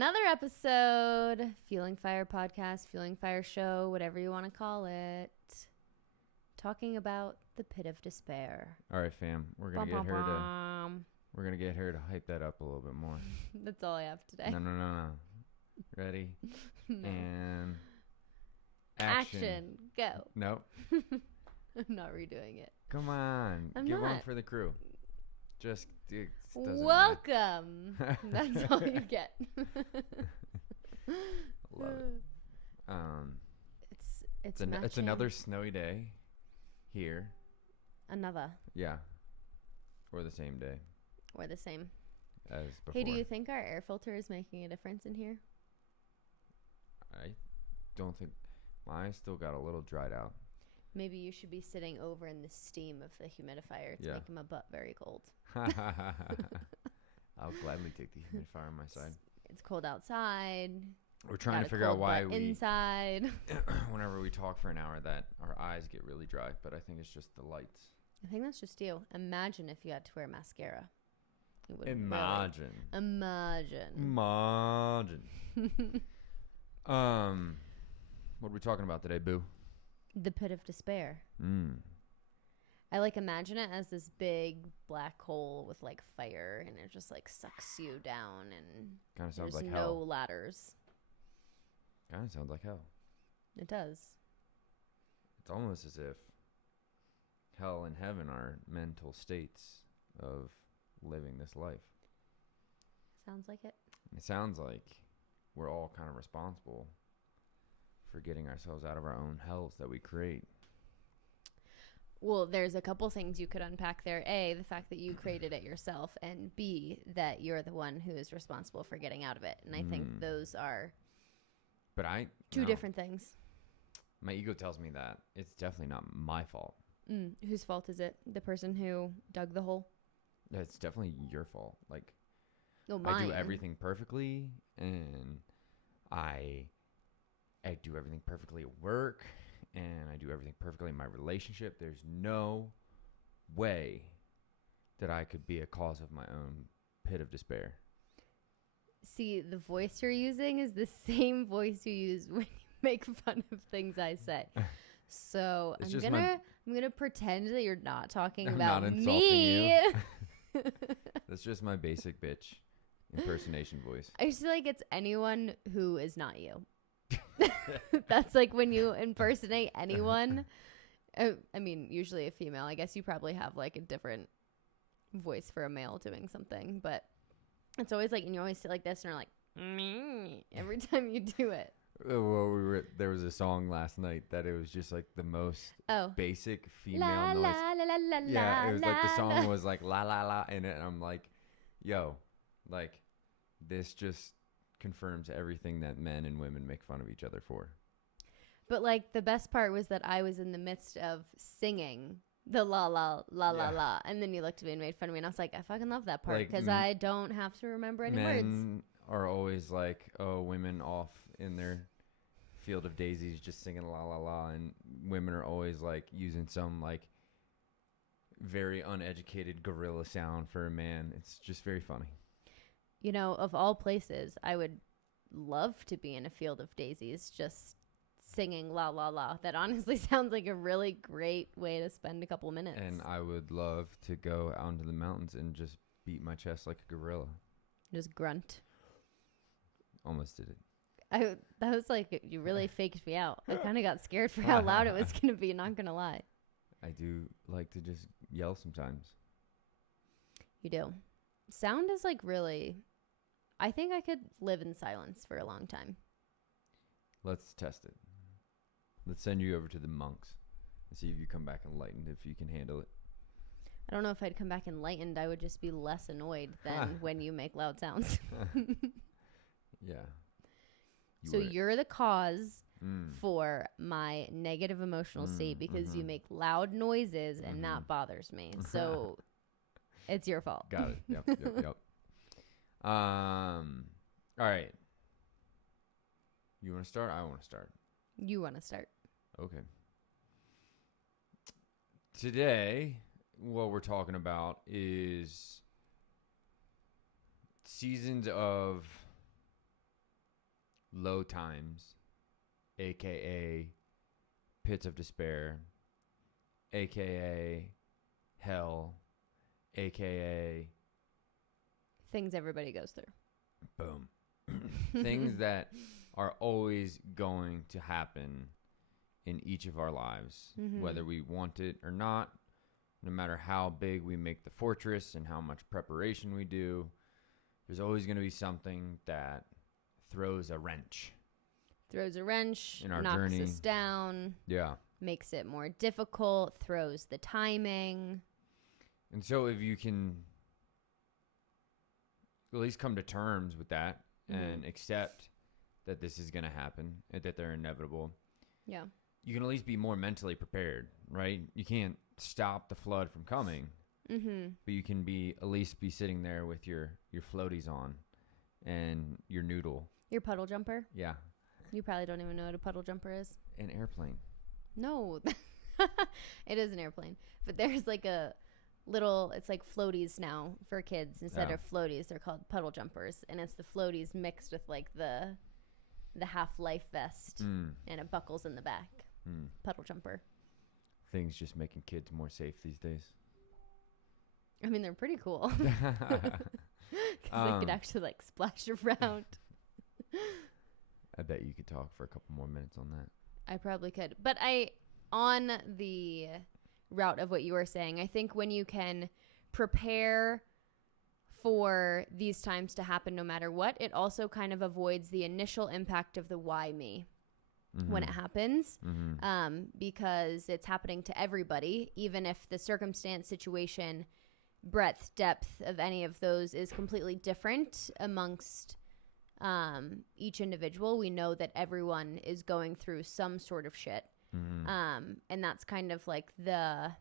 another episode. Fueling Fire podcast, Fueling Fire show, whatever you want to call it. Talking about the pit of despair. All right, fam. We're gonna get her to hype that up a little bit more. That's all I have today. No. Ready? No. And action. Go. Nope. I'm not redoing it. Come on. I'm Give one not. for the crew. Just it doesn't Welcome. That's all you get. Love it. It's another snowy day here. Another. Yeah. Or the same day Or the same. as before. Hey, do you think our air filter is making a difference in here? I don't think mine still got a little dried out. Maybe you should be sitting over in the steam of the humidifier to Yeah. make my butt very cold. I'll gladly take the humidifier on my side. It's cold outside. We're trying Got to a figure out cold why butt we, inside. whenever we talk for an hour, that our eyes get really dry. But I think it's just the lights. I think that's just you. Imagine if you had to wear mascara. It would Imagine. Really, imagine. What are we talking about today, Boo? The pit of despair. I imagine it as this big black hole with fire, and it just sucks you down, and Kind of sounds there's like no hell. ladders. Kind of sounds like hell. It does. It's almost as if hell and heaven are mental states of living this life. Sounds like it. It sounds like we're all kind of responsible for getting ourselves out of our own hells that we create. Well, there's a couple things you could unpack there. A, the fact that you created it yourself, and B, that you're the one who is responsible for getting out of it. And I think those are But two different things. My ego tells me that it's definitely not my fault. Whose fault is it? The person who dug the hole? It's definitely your fault. Mine. I do everything perfectly, and I do everything perfectly at work, and I do everything perfectly in my relationship. There's no way that I could be a cause of my own pit of despair. See, the voice you're using is the same voice you use when you make fun of things I say. So I'm gonna pretend that you're not talking about not me. That's just my basic bitch impersonation voice. I just feel like it's anyone who is not you. That's when you impersonate anyone. I mean, usually a female. I guess you probably have a different voice for a male doing something, but it's always and you always sit like this and you're like, me every time you do it. Well, there was a song last night that it was just the most basic female la, noise. La, la, la, la, Yeah, it was la, the song la. was la la la in it, and I'm like, yo, this just confirms everything that men and women make fun of each other for. But the best part was that I was in the midst of singing the la la la la la, and then you looked at me and made fun of me, and I was like, I fucking love that part because I don't have to remember any words. Men are always women off in their field of daisies just singing la la la, and women are always using some very uneducated gorilla sound for a man. It's just very funny. You know, of all places, I would love to be in a field of daisies just singing la la la. That honestly sounds like a really great way to spend a couple minutes. And I would love to go out into the mountains and just beat my chest like a gorilla. Just grunt. Almost did it. That was you really faked me out. I kind of got scared for how loud it was going to be, not going to lie. I do like to just yell sometimes. You do. Sound is really... I think I could live in silence for a long time. Let's test it. Let's send you over to the monks and see if you come back enlightened, if you can handle it. I don't know if I'd come back enlightened. I would just be less annoyed than when you make loud sounds. Yeah. You're the cause for my negative emotional state because you make loud noises and that bothers me. So it's your fault. Got it. Yep. All right. You want to start? I want to start. You want to start. Okay. Today, what we're talking about is seasons of low times, aka pits of despair, aka hell, aka Things everybody goes through. boom. Things that are always going to happen in each of our lives, whether we want it or not, no matter how big we make the fortress and how much preparation we do, there's always going to be something that throws a wrench. Throws a wrench, In our knocks journey. us down, Yeah. makes it more difficult, throws the timing. And so if you can at least come to terms with that and accept that this is going to happen and that they're inevitable, Yeah. you can at least be more mentally prepared, right? You can't stop the flood from coming, but you can at least be sitting there with your floaties on and your noodle. Your puddle jumper? Yeah. You probably don't even know what a puddle jumper is. An airplane. No. It is an airplane. But there's like a little, it's like floaties now for kids. Instead of floaties, they're called puddle jumpers. And it's the floaties mixed with like the half-life vest. And it buckles in the back. Puddle jumper. Things just making kids more safe these days. I mean, they're pretty cool. Because they could actually like splash around. I bet you could talk for a couple more minutes on that. I probably could. But on the route of what you were saying, I think when you can prepare for these times to happen no matter what, it also kind of avoids the initial impact of the why me when it happens, because it's happening to everybody, even if the circumstance, situation, breadth, depth of any of those is completely different amongst each individual. We know that everyone is going through some sort of shit. And that's kind of like the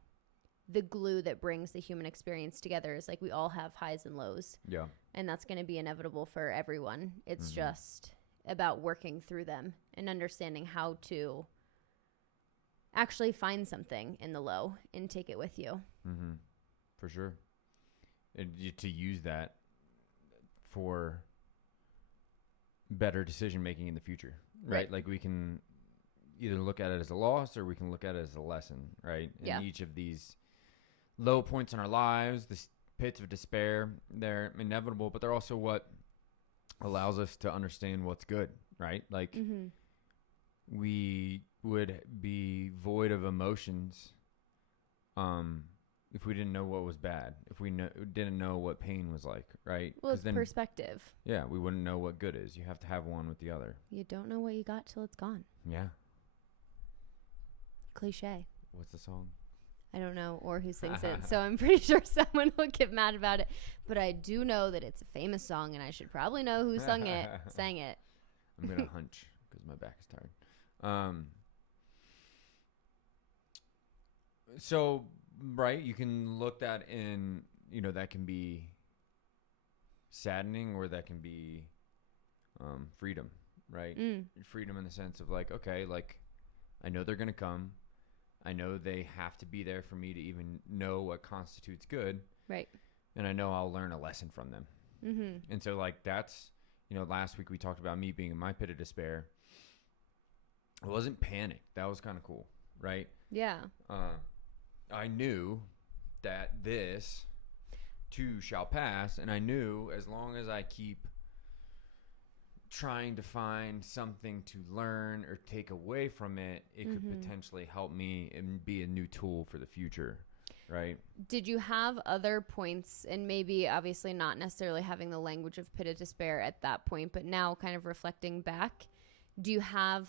glue that brings the human experience together, is like we all have highs and lows. Yeah. And that's going to be inevitable for everyone. It's just about working through them and understanding how to actually find something in the low and take it with you. For sure. And to use that for better decision making in the future, right? Like we can either look at it as a loss or we can look at it as a lesson, right? And each of these low points in our lives, the pits of despair, they're inevitable, but they're also what allows us to understand what's good, right? Like we would be void of emotions if we didn't know what was bad, if we didn't know what pain was like, right? Well, it's then, perspective. Yeah, we wouldn't know what good is. You have to have one with the other. You don't know what you got till it's gone. Yeah. Cliche. What's the song? I don't know or who sings it, so I'm pretty sure someone will get mad about it. But I do know that it's a famous song, and I should probably know who sang it. I'm going to hunch because my back is tired. So, right, you can look that in, that can be saddening or that can be freedom, right? Freedom in the sense of like, okay, like I know they're going to come. I know they have to be there for me to even know what constitutes good. Right. And I know I'll learn a lesson from them. And so like that's, last week we talked about me being in my pit of despair. I wasn't panicked. That was kind of cool, right? Yeah. I knew that this too shall pass. And I knew as long as I keep trying to find something to learn or take away from it, it could potentially help me and be a new tool for the future, right? Did you have other points, and maybe obviously not necessarily having the language of pit of despair at that point, but now kind of reflecting back, do you have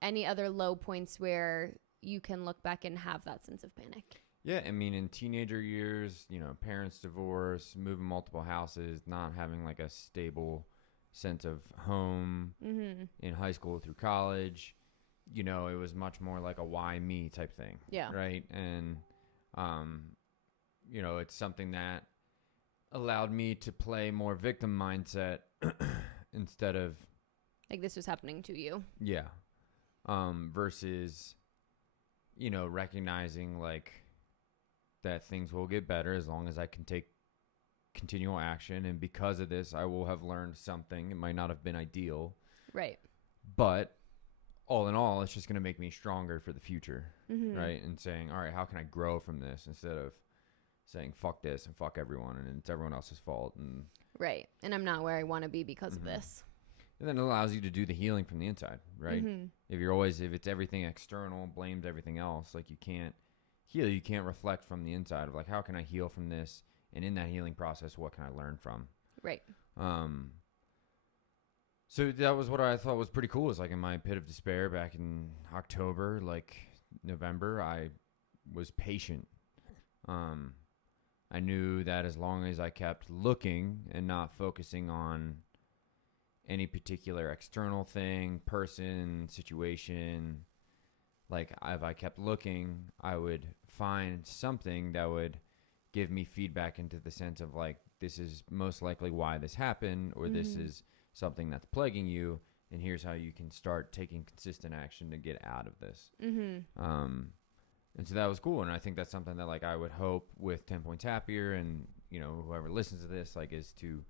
any other low points where you can look back and have that sense of panic? Yeah, I mean, in teenager years, parents divorce, moving multiple houses, not having like a stable sense of home in high school through college, it was much more like a why me type thing. Yeah. Right. And, it's something that allowed me to play more victim mindset instead of like this was happening to you. Yeah. Versus, recognizing like that things will get better as long as I can take continual action, and because of this I will have learned something. It might not have been ideal, right, But all in all, it's just going to make me stronger for the future, Mm-hmm. right? And saying, all right, how can I grow from this instead of saying fuck this and fuck everyone and it's everyone else's fault. And Right. And I'm not where I want to be because of Mhm. this. And then it allows you to do the healing from the inside, right? Mm-hmm. If it's everything external, blames everything else, like you can't heal, you can't reflect from the inside of like, how can I heal from this? And in that healing process, what can I learn from? Right. So that was what I thought was pretty cool. Is like in my pit of despair back in October, like November, I was patient. I knew that as long as I kept looking and not focusing on any particular external thing, person, situation, like if I kept looking, I would find something that would give me feedback into the sense of like, this is most likely why this happened, or this Mhm. is something that's plaguing you, and here's how you can start taking consistent action to get out of this. Mm-hmm. And so that was cool, and I think that's something that like I would hope with 10 Points Happier, and you know whoever listens to this like is to,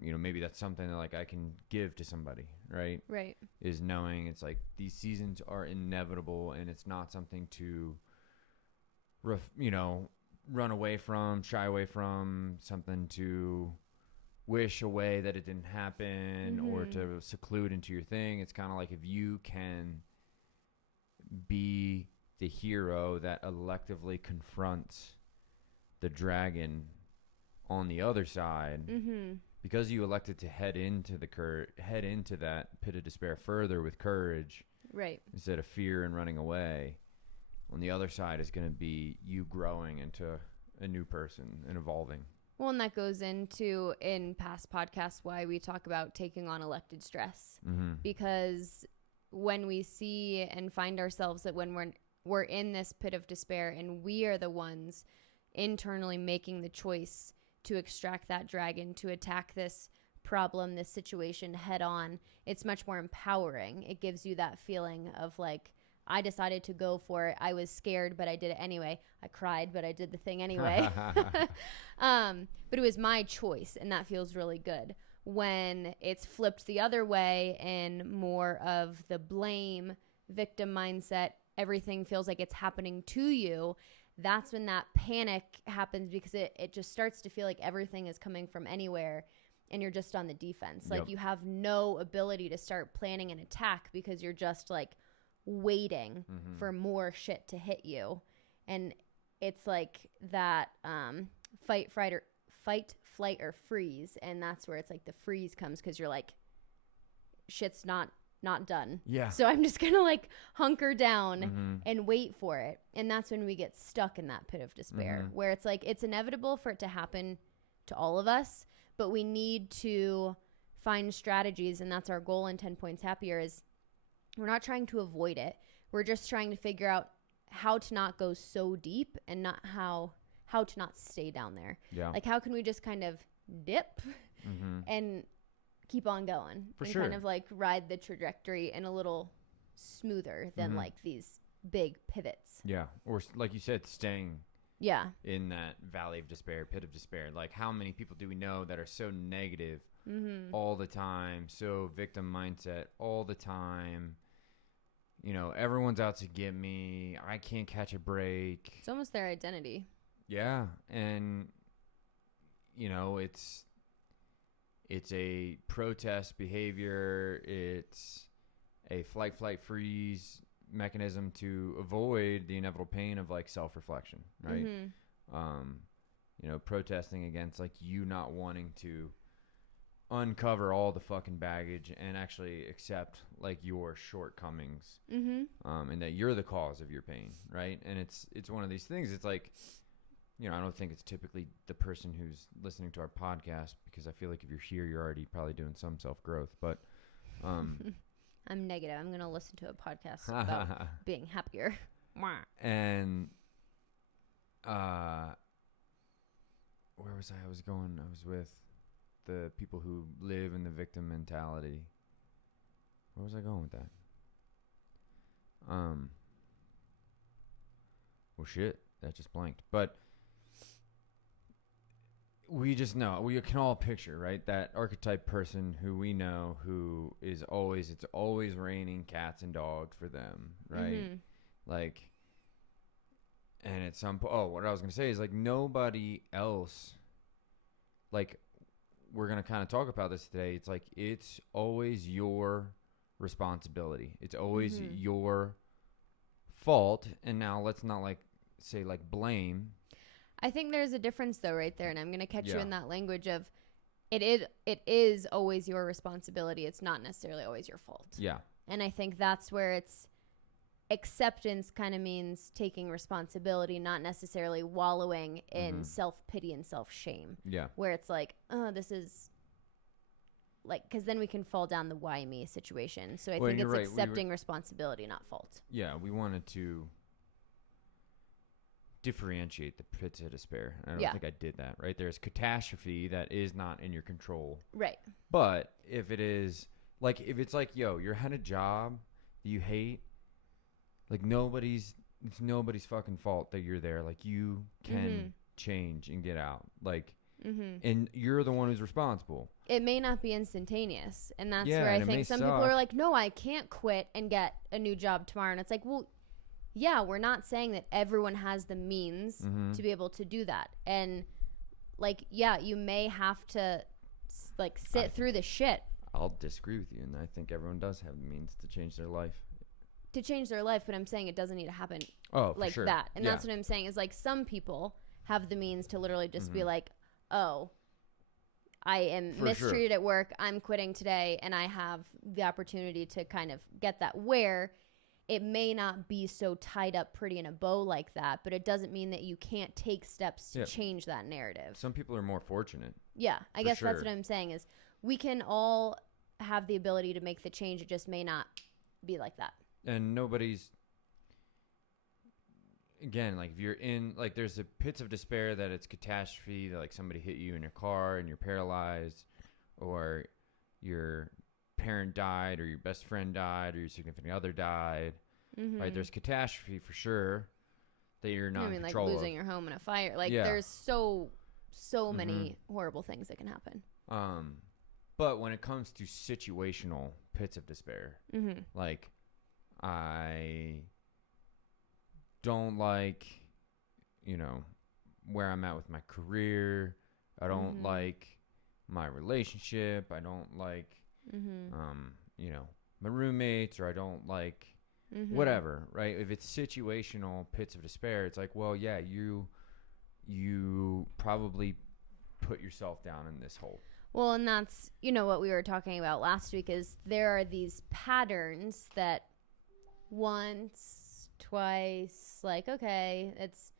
you know, maybe that's something that like I can give to somebody, right? Right. Is knowing it's like these seasons are inevitable, and it's not something to, you know, run away from, shy away from, something to wish away that it didn't happen, or Mhm. to seclude into your thing. It's kind of like if you can be the hero that electively confronts the dragon on the other side, Mm-hmm. because you elected to head into that pit of despair further with courage Right. instead of fear and running away. On the other side is going to be you growing into a new person and evolving. Well, and that goes into, in past podcasts, why we talk about taking on elected stress. Mm-hmm. Because when we see and find ourselves that when we're in this pit of despair and we are the ones internally making the choice to extract that dragon, to attack this problem, this situation head on, it's much more empowering. It gives you that feeling of like, I decided to go for it. I was scared, but I did it anyway. I cried, but I did the thing anyway. But it was my choice, and that feels really good. When it's flipped the other way and more of the blame, victim mindset, everything feels like it's happening to you, that's when that panic happens, because it just starts to feel like everything is coming from anywhere and you're just on the defense. Like Yep. you have no ability to start planning an attack because you're just like waiting Mm-hmm. for more shit to hit you. And it's like that fight, flight, or freeze. And that's where it's like the freeze comes, because you're like, shit's not done. Yeah. So I'm just gonna like hunker down Mm-hmm. and wait for it. And that's when we get stuck in that pit of despair, Mhm. where it's like it's inevitable for it to happen to all of us, but we need to find strategies. And that's our goal in 10 Points Happier, is we're not trying to avoid it. We're just trying to figure out how to not go so deep, and not how to not stay down there. Yeah. Like, how can we just kind of dip Mm-hmm. and keep on going, For and sure. kind of like ride the trajectory in a little smoother than Mhm. like these big pivots. Yeah. Or like you said, staying Yeah. in that valley of despair, pit of despair. Like how many people do we know that are so negative Mm-hmm. all the time, so victim mindset all the time? You know, everyone's out to get me. I can't catch a break. It's almost their identity. Yeah. And, you know, it's a protest behavior. It's a flight, freeze mechanism to avoid the inevitable pain of like self-reflection, right? Mm-hmm. You know, protesting against like you not wanting to uncover all the fucking baggage and actually accept like your shortcomings, Mm-hmm. and that you're the cause of your pain, right? And it's one of these things. It's like, you know, I don't think it's typically the person who's listening to our podcast, because I feel like if you're here, you're already probably doing some self-growth, but I'm negative. I'm going to listen to a podcast about being happier. and where was I? I was with the people who live in the victim mentality. Where was I going with that? Well, shit, that just blanked. But we just know, we can all picture, right? That archetype person who we know who is always, it's always raining cats and dogs for them, right? Mm-hmm. Like, and at some point, what I was going to say is like nobody else, like, we're going to kind of talk about this today. It's like, it's always your responsibility. It's always your fault. And now let's not like say like blame. I think there's a difference though right there, and I'm going to catch you in that language of it is always your responsibility. It's not necessarily always your fault. Yeah. And I think that's where it's acceptance kind of means taking responsibility, not necessarily wallowing in self-pity and self-shame. Yeah. Where it's like, oh, this is like, because then we can fall down the why me situation. So I think it's accepting responsibility, not fault. Yeah, we wanted to differentiate the pits of despair. I don't think I did that, right? There's catastrophe that is not in your control. Right. But if it is, like, if it's like, yo, you're at a job that you hate, like it's nobody's fucking fault that you're there. Like, you can change and get out. Like, and you're the one who's responsible. It may not be instantaneous. And that's where I think some people are like, no, I can't quit and get a new job tomorrow. And it's like, well, yeah, we're not saying that everyone has the means to be able to do that. And like, yeah, you may have to like sit through the shit. I'll disagree with you. And I think everyone does have the means to change their life. But I'm saying it doesn't need to happen like sure. that. And that's what I'm saying is like some people have the means to literally just be like, oh, I am mistreated at work. I'm quitting today. And I have the opportunity to kind of get that, where it may not be so tied up pretty in a bow like that, but it doesn't mean that you can't take steps to change that narrative. Some people are more fortunate. Yeah. I guess that's what I'm saying is we can all have the ability to make the change. It just may not be like that. And nobody's, again, like if you're in, like there's the pits of despair that it's catastrophe, that like somebody hit you in your car and you're paralyzed, or your parent died, or your best friend died, or your significant other died. Right? There's catastrophe for sure that you're not in control like losing your home in a fire. Like there's so many horrible things that can happen. But when it comes to situational pits of despair, like I don't like, where I'm at with my career. I don't like my relationship. I don't like, my roommates, or I don't like whatever, right? If it's situational pits of despair, it's like, well, yeah, you probably put yourself down in this hole. Well, and that's, what we were talking about last week is there are these patterns that once, twice, like, okay, it's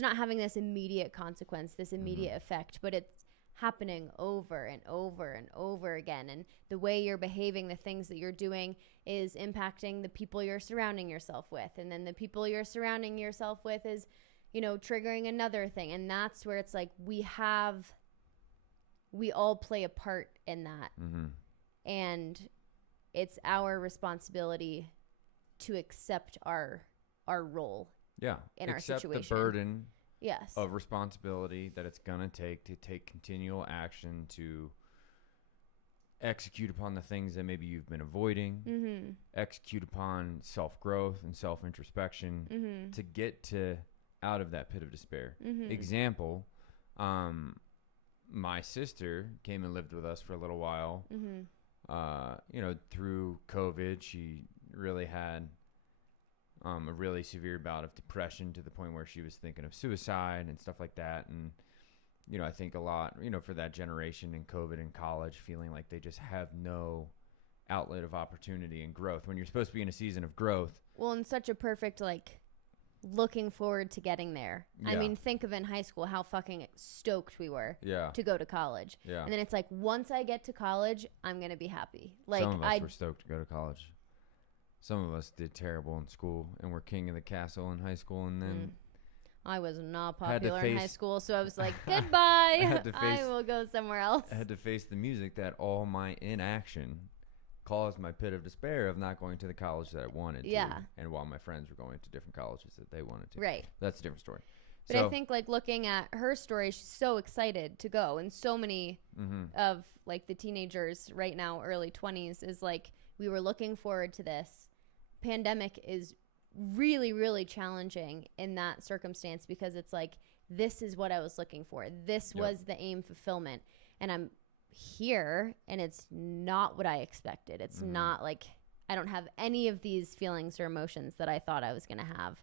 not having this immediate consequence, this immediate effect, but it's happening over and over and over again. And the way you're behaving, the things that you're doing is impacting the people you're surrounding yourself with. And then the people you're surrounding yourself with is, triggering another thing. And that's where it's like we all play a part in that. And it's our responsibility to accept our role in our situation. Accept the burden yes. of responsibility that it's going to take continual action to execute upon the things that maybe you've been avoiding, execute upon self-growth and self-introspection to get out of that pit of despair. Example, my sister came and lived with us for a little while. Through COVID, she really had a really severe bout of depression to the point where she was thinking of suicide and stuff like that. And, I think a lot, for that generation in COVID and college, feeling like they just have no outlet of opportunity and growth when you're supposed to be in a season of growth. Well, and such a perfect, looking forward to getting there. Yeah. I mean, think of in high school how fucking stoked we were to go to college. Yeah. And then it's like, once I get to college, I'm going to be happy. Like, some of us were stoked to go to college. Some of us did terrible in school and were king of the castle in high school, and then I was not popular in high school, so I was like, goodbye. I will go somewhere else. I had to face the music that all my inaction caused my pit of despair of not going to the college that I wanted to. And while my friends were going to different colleges that they wanted to. Right. That's a different story. But I think, like, looking at her story, she's so excited to go. And so many of, like, the teenagers right now, early 20s, is like, we were looking forward to this. Pandemic is really, really challenging in that circumstance because it's like, this is what I was looking for. This was the aim fulfillment. And I'm here, and it's not what I expected. It's not like, I don't have any of these feelings or emotions that I thought I was going to have.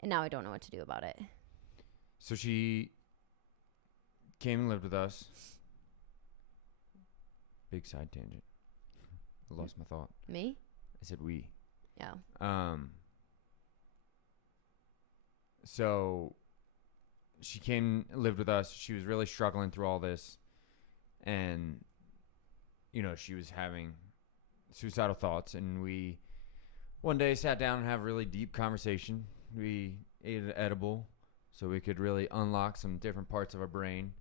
And now I don't know what to do about it. So she came and lived with us. Big side tangent. I lost my thought. Me? I said we. Yeah. So she came and lived with us. She was really struggling through all this. And, you know, she was having suicidal thoughts. And we one day sat down and have a really deep conversation. We ate an edible so we could really unlock some different parts of our brain.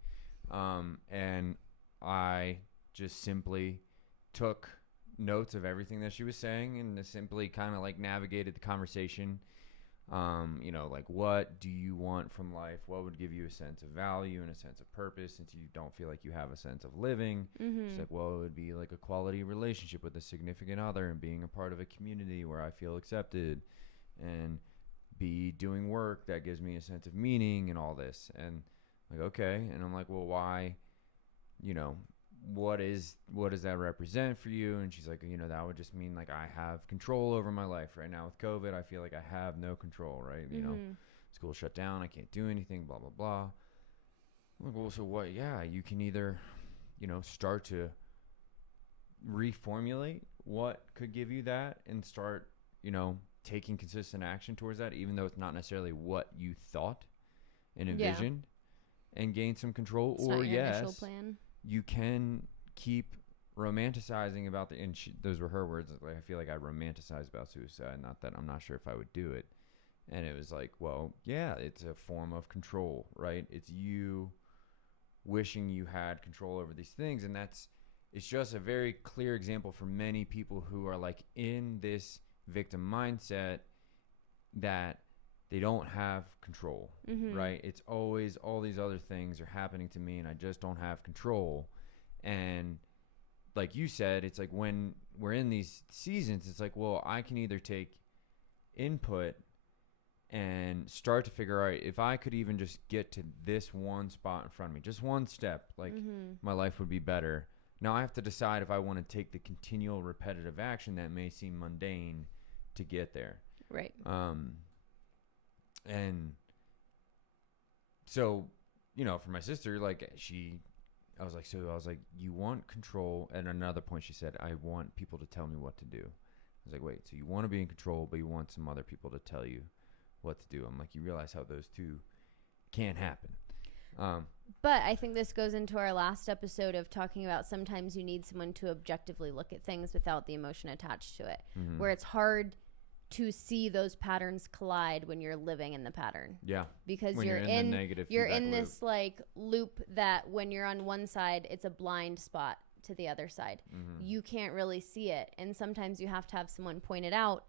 And I just simply took notes of everything that she was saying and simply kind of like navigated the conversation. You know, like, what do you want from life? What would give you a sense of value and a sense of purpose since you don't feel like you have a sense of living? It's like, well, it would be like a quality relationship with a significant other and being a part of a community where I feel accepted and be doing work that gives me a sense of meaning and all this. And like, okay. And I'm like, well, why, you know, what does that represent for you? And she's like, you know, that would just mean like I have control over my life right now with COVID. I feel like I have no control, right? You know, school shut down. I can't do anything, blah, blah, blah. I'm like, well, so what? Yeah, you can either, you know, start to reformulate what could give you that and start, you know, taking consistent action towards that, even though it's not necessarily what you thought and envisioned, and gain some control. It's or not your yes, initial plan. You can keep romanticizing about and those were her words. Like, I feel like I romanticize about suicide. Not that I'm not sure if I would do it. And it was like, well, yeah, it's a form of control, right? It's you wishing you had control over these things. And it's just a very clear example for many people who are like in this victim mindset that they don't have control, right? It's always all these other things are happening to me and I just don't have control. And like you said, it's like when we're in these seasons, it's like, well, I can either take input and start to figure out if I could even just get to this one spot in front of me, just one step, like my life would be better. Now I have to decide if I want to take the continual repetitive action that may seem mundane to get there. Right. And so, you know, for my sister, like I was like, you want control. At another point she said, I want people to tell me what to do. I was like, wait, so you want to be in control, but you want some other people to tell you what to do. I'm like, you realize how those two can't happen. But I think this goes into our last episode of talking about sometimes you need someone to objectively look at things without the emotion attached to it, where it's hard to see those patterns collide when you're living in the pattern. Yeah. Because when you're in the negative you're in this like loop that when you're on one side, it's a blind spot to the other side. You can't really see it. And sometimes you have to have someone point it out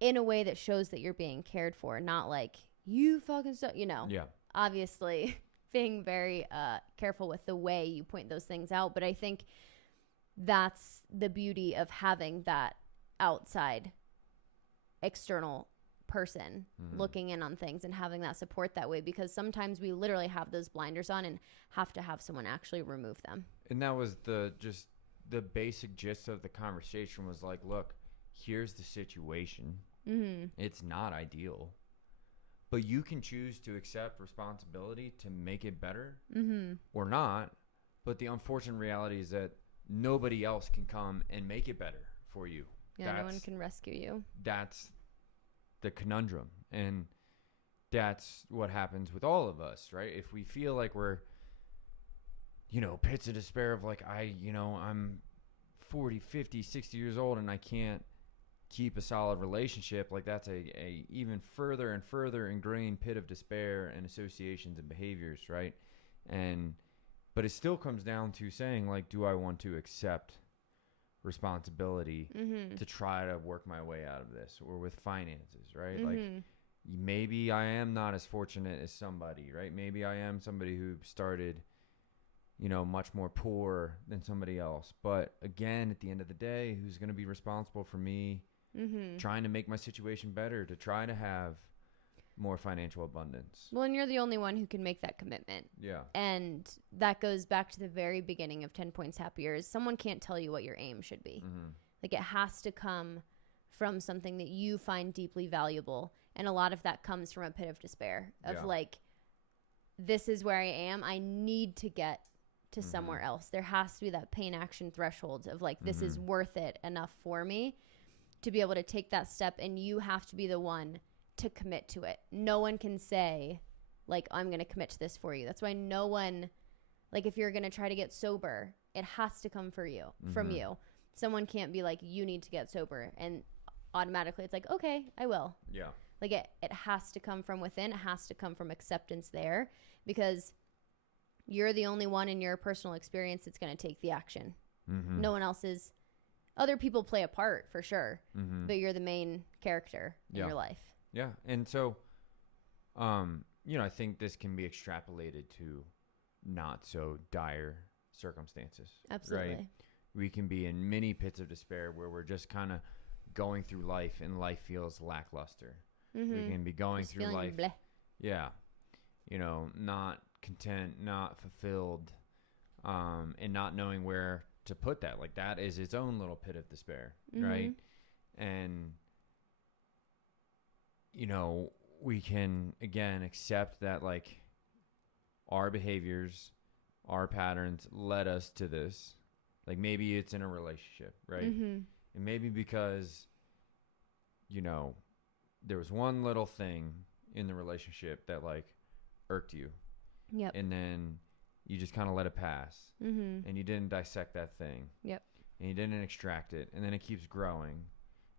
in a way that shows that you're being cared for, not like you fucking you know. Yeah. Obviously being very careful with the way you point those things out. But I think that's the beauty of having that outside external person looking in on things and having that support that way, because sometimes we literally have those blinders on and have to have someone actually remove them. And that was the basic gist of the conversation was like, look, here's the situation. It's not ideal, but you can choose to accept responsibility to make it better or not. But the unfortunate reality is that nobody else can come and make it better for you. Yeah, no one can rescue you. That's the conundrum. And that's what happens with all of us, right? If we feel like we're, you know, pits of despair of like, I'm 40, 50, 60 years old and I can't keep a solid relationship, like that's a even further and further ingrained pit of despair and associations and behaviors, right? But it still comes down to saying, like, do I want to accept responsibility to try to work my way out of this, or with finances, right? Like, maybe I am not as fortunate as somebody, right? Maybe I am somebody who started, much more poor than somebody else. But again, at the end of the day, who's going to be responsible for me trying to make my situation better, to try to have more financial abundance? Well, and you're the only one who can make that commitment. Yeah. And that goes back to the very beginning of 10 Points Happier. Is someone can't tell you what your aim should be. Like, it has to come from something that you find deeply valuable. And a lot of that comes from a pit of despair of like, this is where I am. I need to get to somewhere else. There has to be that pain action threshold of like, this is worth it enough for me to be able to take that step. And you have to be the one to commit to it. No one can say like, I'm going to commit to this for you. That's why no one, like, if you're going to try to get sober, it has to come from you. Someone can't be like, you need to get sober. And automatically it's like, okay, I will. Yeah. Like, it has to come from within. It has to come from acceptance there, because you're the only one in your personal experience that's going to take the action. No one else is. Other people play a part for sure, but you're the main character in your life. Yeah. And so, I think this can be extrapolated to not so dire circumstances. Absolutely. Right? We can be in many pits of despair where we're just kind of going through life and life feels lackluster. We can be going Just through life. Bleh. Yeah. Not content, not fulfilled, and not knowing where to put that. Like, that is its own little pit of despair, right? And, we can, again, accept that, like, our behaviors, our patterns led us to this. Like, maybe it's in a relationship, right? And maybe because, there was one little thing in the relationship that, like, irked you. Yep. And then you just kind of let it pass. And you didn't dissect that thing. Yep. And you didn't extract it. And then it keeps growing.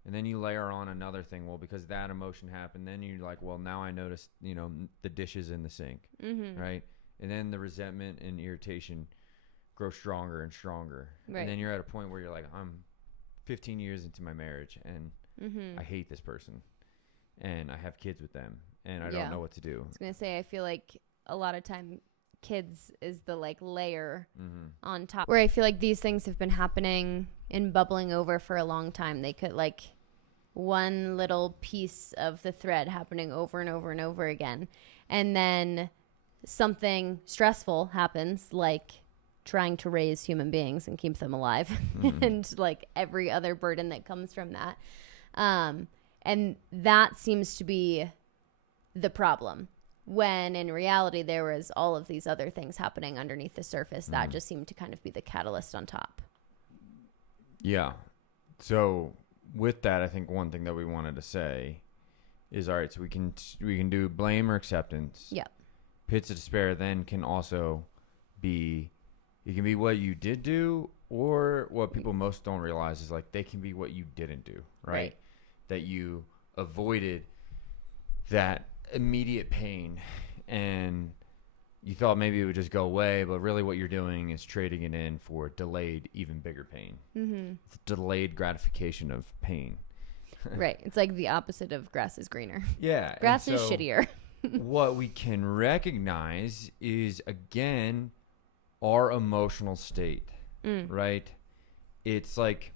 And then you layer on another thing. Well, because that emotion happened, then you're like, well, now I noticed, the dishes in the sink. Right? And then the resentment and irritation grow stronger and stronger. Right. And then you're at a point where you're like, I'm 15 years into my marriage and I hate this person. And I have kids with them. And I don't know what to do. I was going to say, I feel like a lot of time kids is the like layer on top, where I feel like these things have been happening and bubbling over for a long time. They could like one little piece of the thread happening over and over and over again. And then something stressful happens, like trying to raise human beings and keep them alive and like every other burden that comes from that. And that seems to be the problem, when in reality there was all of these other things happening underneath the surface that just seemed to kind of be the catalyst on top. Yeah. So with that, I think one thing that we wanted to say is, all right, so we can do blame or acceptance. Yeah. Pits of despair then can also be, it can be what you did do, or what people most don't realize is like they can be what you didn't do, right? That you avoided that immediate pain and you thought maybe it would just go away, but really what you're doing is trading it in for delayed, even bigger pain. It's delayed gratification of pain. Right. It's like the opposite of grass is greener. Yeah. Grass is shittier. What we can recognize is, again, our emotional state, right? It's like,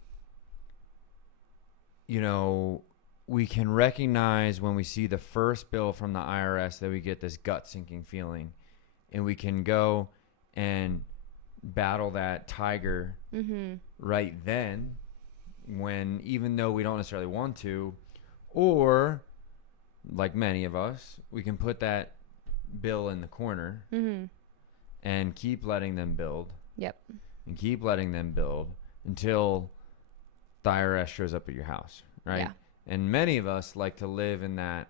we can recognize when we see the first bill from the IRS that we get this gut-sinking feeling, and we can go and battle that tiger right then, when, even though we don't necessarily want to, or like many of us, we can put that bill in the corner and keep letting them build. Yep. And keep letting them build until the IRS shows up at your house, right? Yeah. And many of us like to live in that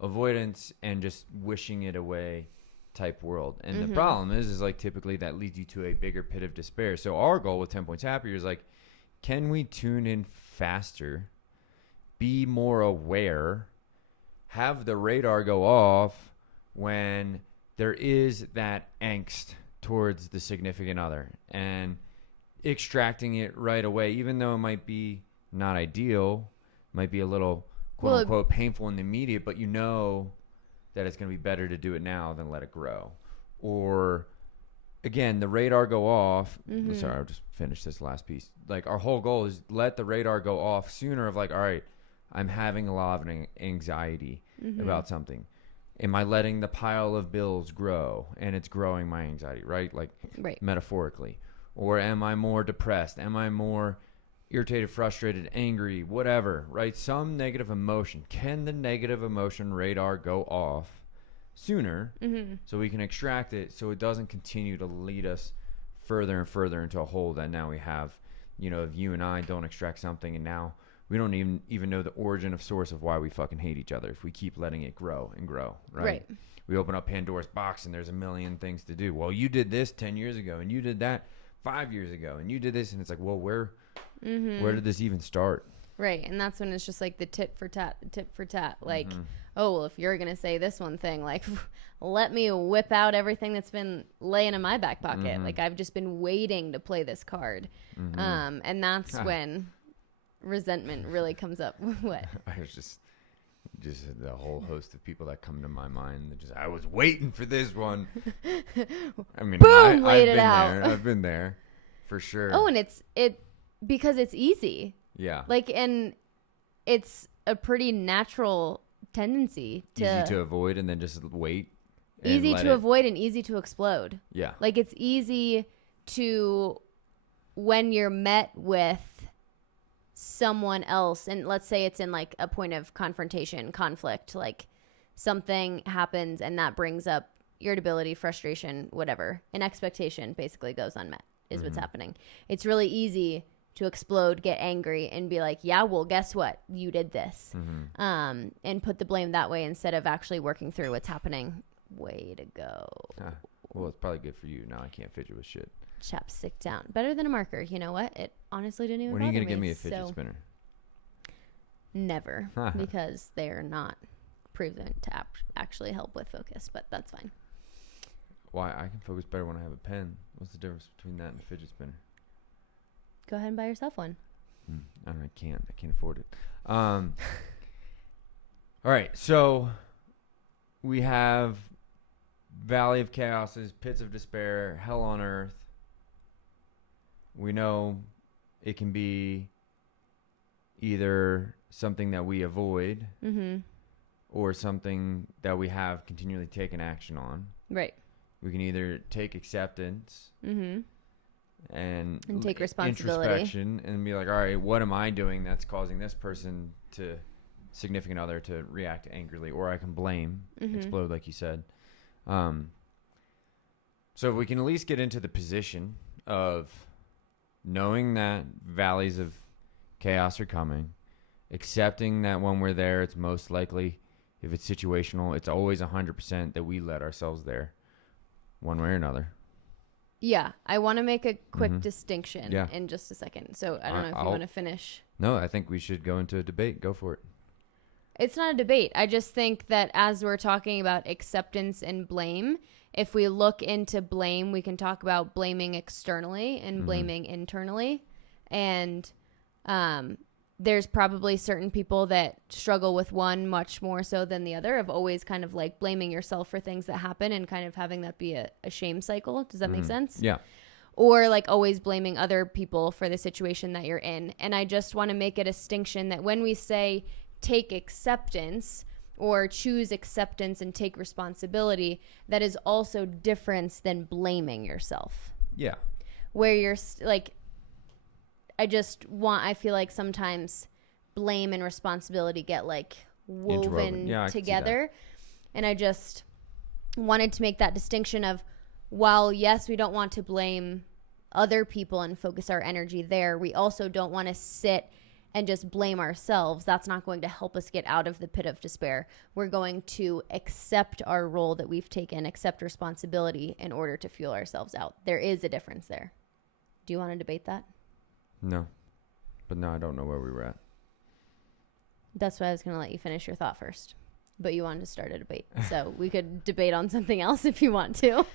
avoidance and just wishing it away type world. And the problem is like typically that leads you to a bigger pit of despair. So our goal with 10 Points Happier is like, can we tune in faster, be more aware, have the radar go off when there is that angst towards the significant other, and extracting it right away, even though it might be not ideal, might be a little quote unquote painful in the immediate, but you know that it's going to be better to do it now than let it grow. Or again, the radar go off. Sorry, I'll just finish this last piece. Like, our whole goal is let the radar go off sooner of like, all right, I'm having a lot of anxiety about something. Am I letting the pile of bills grow and it's growing my anxiety, right? Like metaphorically. Or am I more depressed? Am I more irritated, frustrated, angry, whatever, right? Some negative emotion. Can the negative emotion radar go off sooner so we can extract it so it doesn't continue to lead us further and further into a hole that now we have? You know, if you and I don't extract something and now we don't even know the origin of source of why we fucking hate each other if we keep letting it grow and grow, right? We open up Pandora's box and there's a million things to do. Well, you did this 10 years ago and you did that 5 years ago and you did this, and it's like, well, where did this even start? Right. And that's when it's just like the tit for tat. Like, oh, well, if you're going to say this one thing, like, let me whip out everything that's been laying in my back pocket. Like, I've just been waiting to play this card. And that's when resentment really comes up. What? I was just the whole host of people that come to my mind that just, I was waiting for this one. I mean, Boom, I've been there for sure. Oh, and it's because it's easy. Yeah. Like, and it's a pretty natural tendency to easy to avoid and then just wait. Easy to avoid and easy to explode. Yeah. Like, it's easy to, when you're met with someone else, and let's say it's in like a point of confrontation, conflict, like something happens and that brings up irritability, frustration, whatever, an expectation basically goes unmet is what's happening. It's really easy to explode, get angry, and be like, yeah, well, guess what? You did this. And put the blame that way instead of actually working through what's happening. Way to go. Well, it's probably good for you. Now I can't fidget with shit. Chapstick down. Better than a marker. You know what? It honestly didn't even When are you going to give me a fidget spinner? Never. Because they're not proven to actually help with focus, but that's fine. Why? I can focus better when I have a pen. What's the difference between that and a fidget spinner? Go ahead and buy yourself one. I can't afford it. All right, so we have Valley of Chaoses, Pits of Despair, Hell on Earth. We know it can be either something that we avoid or something that we have continually taken action on. Right. We can either take acceptance and take responsibility, introspection, and be like, all right, what am I doing that's causing this person to significant other to react angrily? Or I can blame, explode, like you said. So if we can at least get into the position of knowing that valleys of chaos are coming, accepting that when we're there, it's most likely, if it's situational, it's always 100% that we led ourselves there one way or another. Yeah, I want to make a quick distinction in just a second. So I don't know if you want to finish. No, I think we should go into a debate. Go for it. It's not a debate. I just think that as we're talking about acceptance and blame, if we look into blame, we can talk about blaming externally and blaming internally. And there's probably certain people that struggle with one much more so than the other, of always kind of like blaming yourself for things that happen and kind of having that be a shame cycle. Does that make sense? Yeah. Or like always blaming other people for the situation that you're in. And I just want to make a distinction that when we say take acceptance or choose acceptance and take responsibility, that is also different than blaming yourself. Yeah. Where you're like, I feel like sometimes blame and responsibility get like woven together. And I just wanted to make that distinction of, while yes, we don't want to blame other people and focus our energy there, we also don't want to sit and just blame ourselves. That's not going to help us get out of the pit of despair. We're going to accept our role that we've taken, accept responsibility in order to fuel ourselves out. There is a difference there. Do you want to debate that? No. But no, I don't know where we were at. That's why I was going to let you finish your thought first. But you wanted to start a debate. So we could debate on something else if you want to.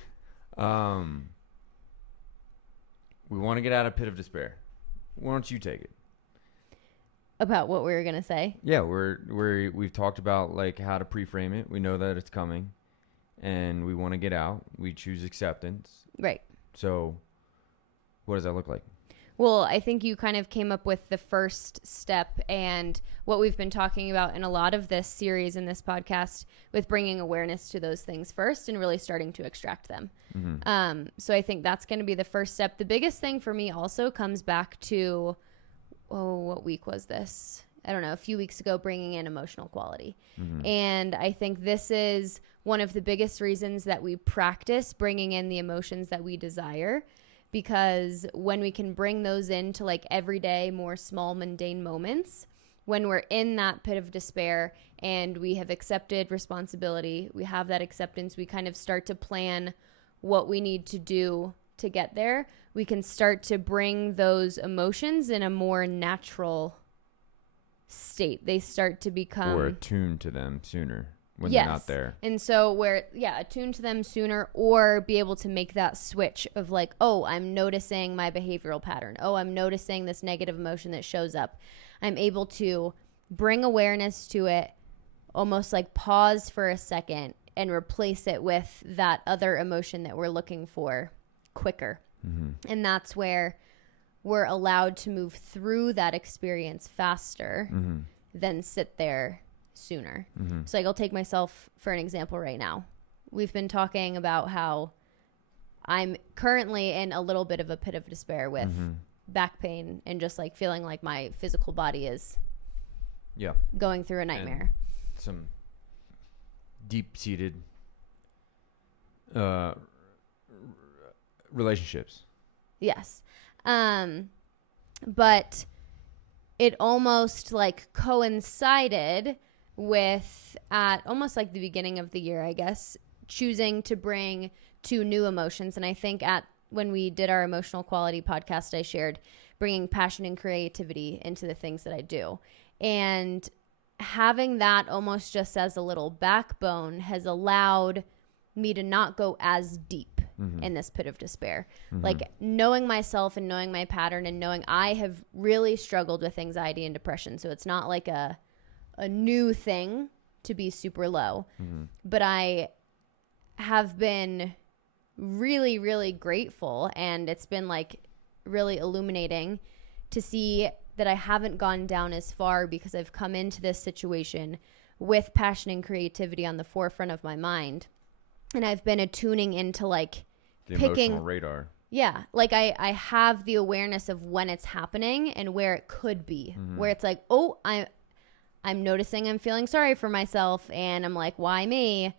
We want to get out of pit of despair. Why don't you take it? About what we were going to say. Yeah, we've talked about like how to pre-frame it. We know that it's coming and we want to get out. We choose acceptance. Right. So what does that look like? Well, I think you kind of came up with the first step and what we've been talking about in a lot of this series in this podcast with bringing awareness to those things first and really starting to extract them. Mm-hmm. So I think that's going to be the first step. The biggest thing for me also comes back to, what week was this? I don't know, a few weeks ago, bringing in emotional quality. Mm-hmm. And I think this is one of the biggest reasons that we practice bringing in the emotions that we desire. Because when we can bring those into like everyday, more small, mundane moments, when we're in that pit of despair and we have accepted responsibility, we have that acceptance, we kind of start to plan what we need to do to get there. We can start to bring those emotions in a more natural state. They start to become... Or attuned to them sooner. When they're not there. And so attune to them sooner, or be able to make that switch of like, oh, I'm noticing my behavioral pattern. Oh, I'm noticing this negative emotion that shows up. I'm able to bring awareness to it, almost like pause for a second and replace it with that other emotion that we're looking for quicker. Mm-hmm. And that's where we're allowed to move through that experience faster than sit there sooner. Mm-hmm. So like I'll take myself for an example right now. We've been talking about how I'm currently in a little bit of a pit of despair with back pain and just like feeling like my physical body is going through a nightmare. And some deep-seated relationships. Yes. But it almost like coincided with at almost like the beginning of the year, I guess, choosing to bring 2 new emotions. And I think when we did our emotional quality podcast, I shared bringing passion and creativity into the things that I do. And having that almost just as a little backbone has allowed me to not go as deep in this pit of despair. Like knowing myself and knowing my pattern and knowing I have really struggled with anxiety and depression. So it's not like a new thing to be super low, but I have been really, really grateful. And it's been like really illuminating to see that I haven't gone down as far because I've come into this situation with passion and creativity on the forefront of my mind. And I've been attuning into like the emotional radar. Yeah. Like I have the awareness of when it's happening and where it could be, where it's like, oh, I'm noticing I'm feeling sorry for myself and I'm like, why me?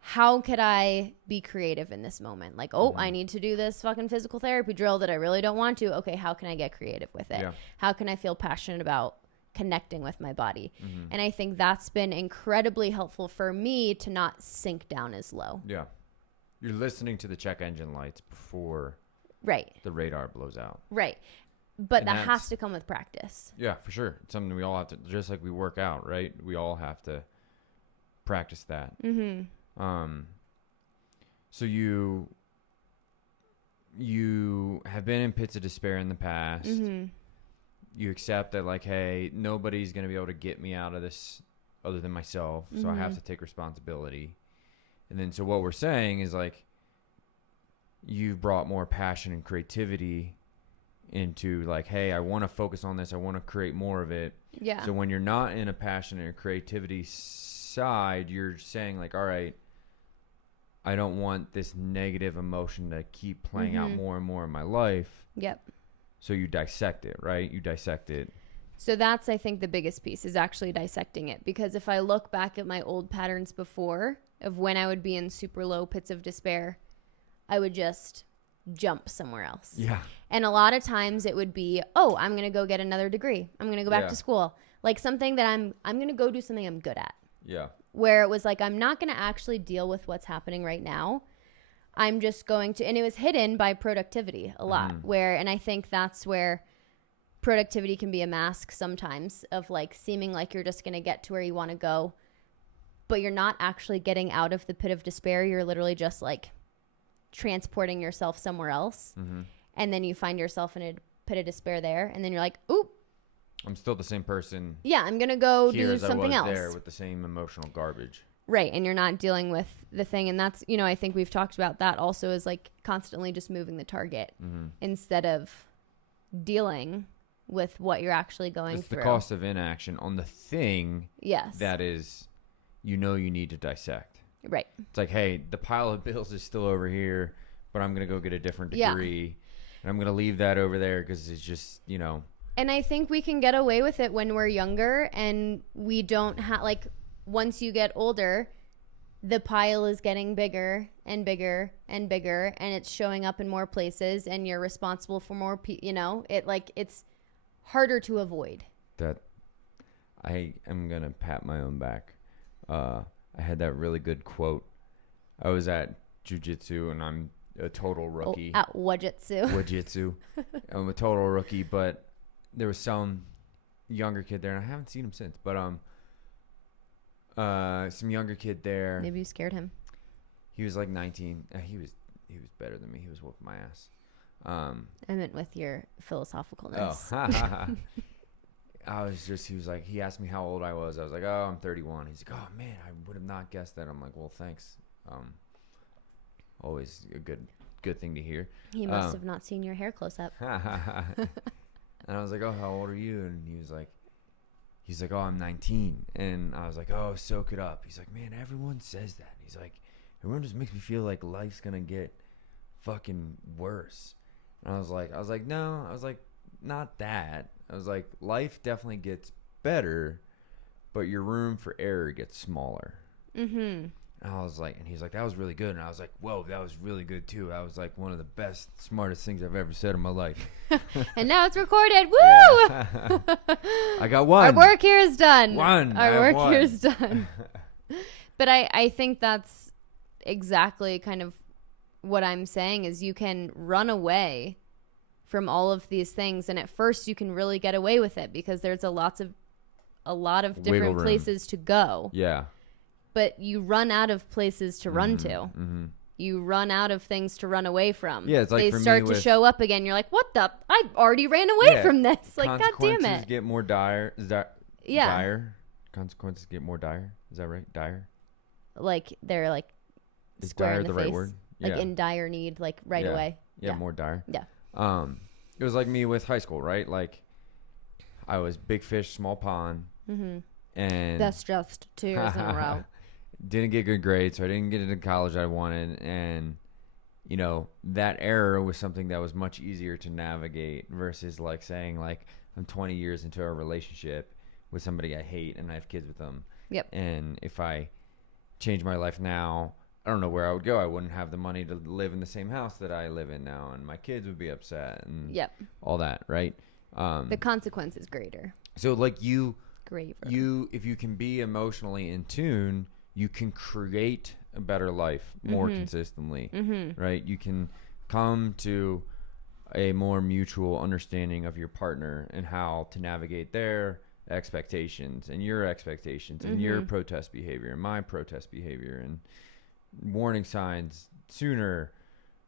How could I be creative in this moment? Like, I need to do this fucking physical therapy drill that I really don't want to. Okay, how can I get creative with it? Yeah. How can I feel passionate about connecting with my body? And I think that's been incredibly helpful for me to not sink down as low. Yeah. You're listening to the check engine lights before the radar blows out. Right. But that has to come with practice. Yeah, for sure. It's something we all have to, just like we work out, right? We all have to practice that. So you have been in pits of despair in the past. You accept that like, hey, nobody's going to be able to get me out of this other than myself. So I have to take responsibility. And then, so what we're saying is like, you've brought more passion and creativity into like, hey, I want to focus on this. I want to create more of it. Yeah. So when you're not in a passion or creativity side, you're saying like, all right, I don't want this negative emotion to keep playing out more and more in my life. Yep. So you dissect it, right? You dissect it. So that's, I think, the biggest piece is actually dissecting it. Because if I look back at my old patterns before of when I would be in super low pits of despair, I would just jump somewhere else. Yeah. And a lot of times it would be, oh, I'm going to go get another degree. I'm going to go back to school. Like something that I'm going to go do something I'm good at. Yeah. Where it was like, I'm not going to actually deal with what's happening right now. I'm just going to, and it was hidden by productivity a lot and I think that's where productivity can be a mask sometimes of like seeming like you're just going to get to where you want to go, but you're not actually getting out of the pit of despair. You're literally just like transporting yourself somewhere else. And then you find yourself in a pit of despair there. And then you're like, oop, I'm still the same person. Yeah, I'm going to go Here do as something I was else. there with the same emotional garbage. Right. And you're not dealing with the thing. And that's, I think we've talked about that also is like constantly just moving the target instead of dealing with what you're actually going it's through. The cost of inaction on the thing yes. that is, you need to dissect. Right. It's like, hey, the pile of bills is still over here, but I'm going to go get a different degree. Yeah. And I'm going to leave that over there because it's just, And I think we can get away with it when we're younger and we don't have, like, once you get older, the pile is getting bigger and bigger and bigger, and it's showing up in more places, and you're responsible for more, it's harder to avoid. That I am going to pat my own back. I had that really good quote. I was at jiu-jitsu, and I'm a total rookie. At wajitsu. Wajitsu. I'm a total rookie, but there was some younger kid there, and I haven't seen him since, but some younger kid there. Maybe you scared him. He was like 19. He was better than me. He was whooping my ass. I meant with your philosophicalness. Oh. He was like, he asked me how old I was. I was like, oh, I'm 31. He's like, oh man, I would have not guessed that. I'm like, well, thanks. Always a good thing to hear. He must have not seen your hair close up. And I was like, oh, how old are you? And he's like, oh, I'm 19. And I was like, oh, soak it up. He's like, man, everyone says that. He's like, everyone just makes me feel like life's going to get fucking worse. And I was like, no. I was like, not that. I was like, life definitely gets better, but your room for error gets smaller. Mm-hmm. And I was like, and he's like, that was really good. And I was like, whoa, that was really good too. That was like one of the best, smartest things I've ever said in my life. And now it's recorded. Woo! Yeah. I got one. Our work here is done. Our work here is done. But I think that's exactly kind of what I'm saying is you can run away from all of these things, and at first you can really get away with it because there's a lot of different places to go. Yeah. But you run out of places to run to. Mm-hmm. You run out of things to run away from. Yeah, it's like they start to show up again. You're like, what the? I already ran away from this. Like, God damn it. Consequences get more dire. Is that dire? Consequences get more dire. Is that right? Dire. Like they're like is square dire in the the face. Right word? Like yeah. in dire need, like right away. Yeah, more dire. Yeah. It was like me with high school, right? Like, I was big fish, small pond, and that's just 2 years in a row. Didn't get good grades, so I didn't get into college I wanted, and that error was something that was much easier to navigate versus like saying like I'm 20 years into a relationship with somebody I hate and I have kids with them. Yep. And if I change my life now, I don't know where I would go. I wouldn't have the money to live in the same house that I live in now, and my kids would be upset and all that, right? The consequence is greater. So like Graver. if you can be emotionally in tune, you can create a better life more consistently, right? You can come to a more mutual understanding of your partner and how to navigate their expectations and your expectations and your protest behavior and my protest behavior and warning signs sooner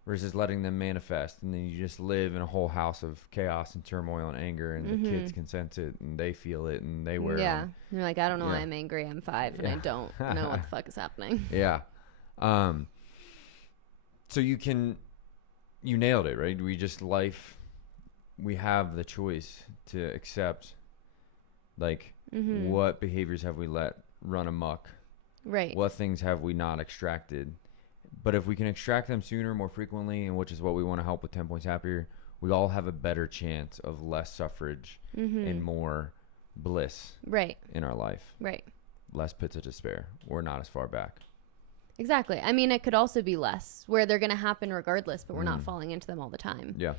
versus letting them manifest, and then you just live in a whole house of chaos and turmoil and anger, and the kids can sense it and they feel it and they wear them. You're like, I don't know why I'm angry. I'm 5 and I don't know what the fuck is happening. Yeah. So you nailed it, right? We have the choice to accept like what behaviors have we let run amok. Right. What things have we not extracted? But if we can extract them sooner, more frequently, and which is what we want to help with 10 Points Happier, we all have a better chance of less suffrage and more bliss in our life. Right. Less pits of despair. We're not as far back. Exactly. I mean, it could also be less, where they're going to happen regardless, but we're not falling into them all the time. Yeah.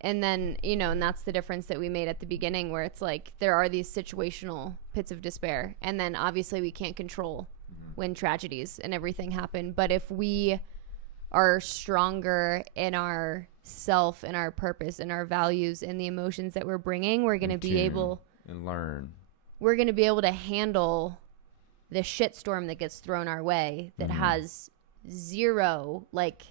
And then, and that's the difference that we made at the beginning, where it's like there are these situational pits of despair. And then obviously we can't control when tragedies and everything happen. But if we are stronger in our self and our purpose and our values and the emotions that we're bringing, we're going to be able and learn. We're going to be able to handle the shitstorm that gets thrown our way that has zero like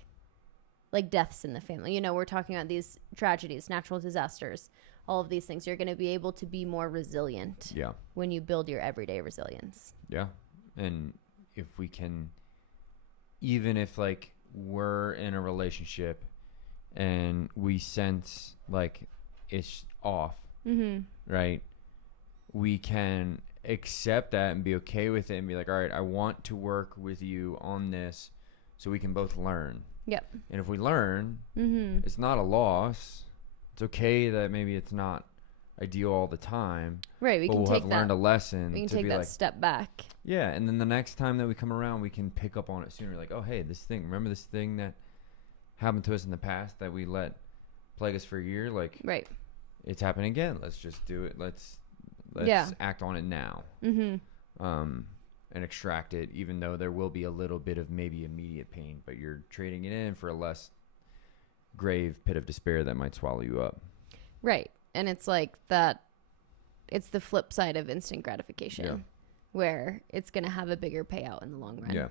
deaths in the family. We're talking about these tragedies, natural disasters. all of these things. You're going to be able to be more resilient when you build your everyday resilience. Yeah. And if we can, even if like we're in a relationship and we sense like it's off, right? We can accept that and be okay with it and be like, all right, I want to work with you on this so we can both learn. Yep. And if we learn, it's not a loss. It's okay that maybe it's not ideal all the time. Right. We but can we'll take have that, learned a lesson. We can to take be that like, step back. Yeah. And then the next time that we come around, we can pick up on it sooner. Like, oh, hey, this thing, remember this thing that happened to us in the past that we let plague us for a year? Like, right. It's happening again. Let's just do it. Let's act on it now. And extract it, even though there will be a little bit of maybe immediate pain, but you're trading it in for a less grave pit of despair that might swallow you up. Right. And it's like that, it's the flip side of instant gratification, where it's going to have a bigger payout in the long run. Yeah.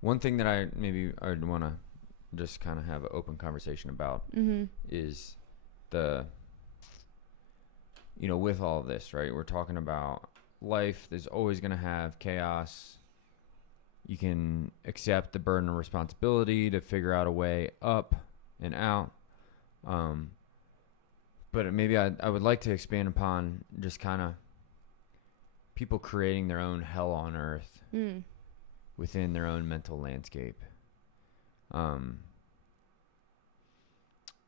One thing that I'd want to just kind of have an open conversation about is with all of this, right? We're talking about life is always going to have chaos. You can accept the burden of responsibility to figure out a way up and out. But maybe I would like to expand upon just kind of people creating their own hell on earth within their own mental landscape.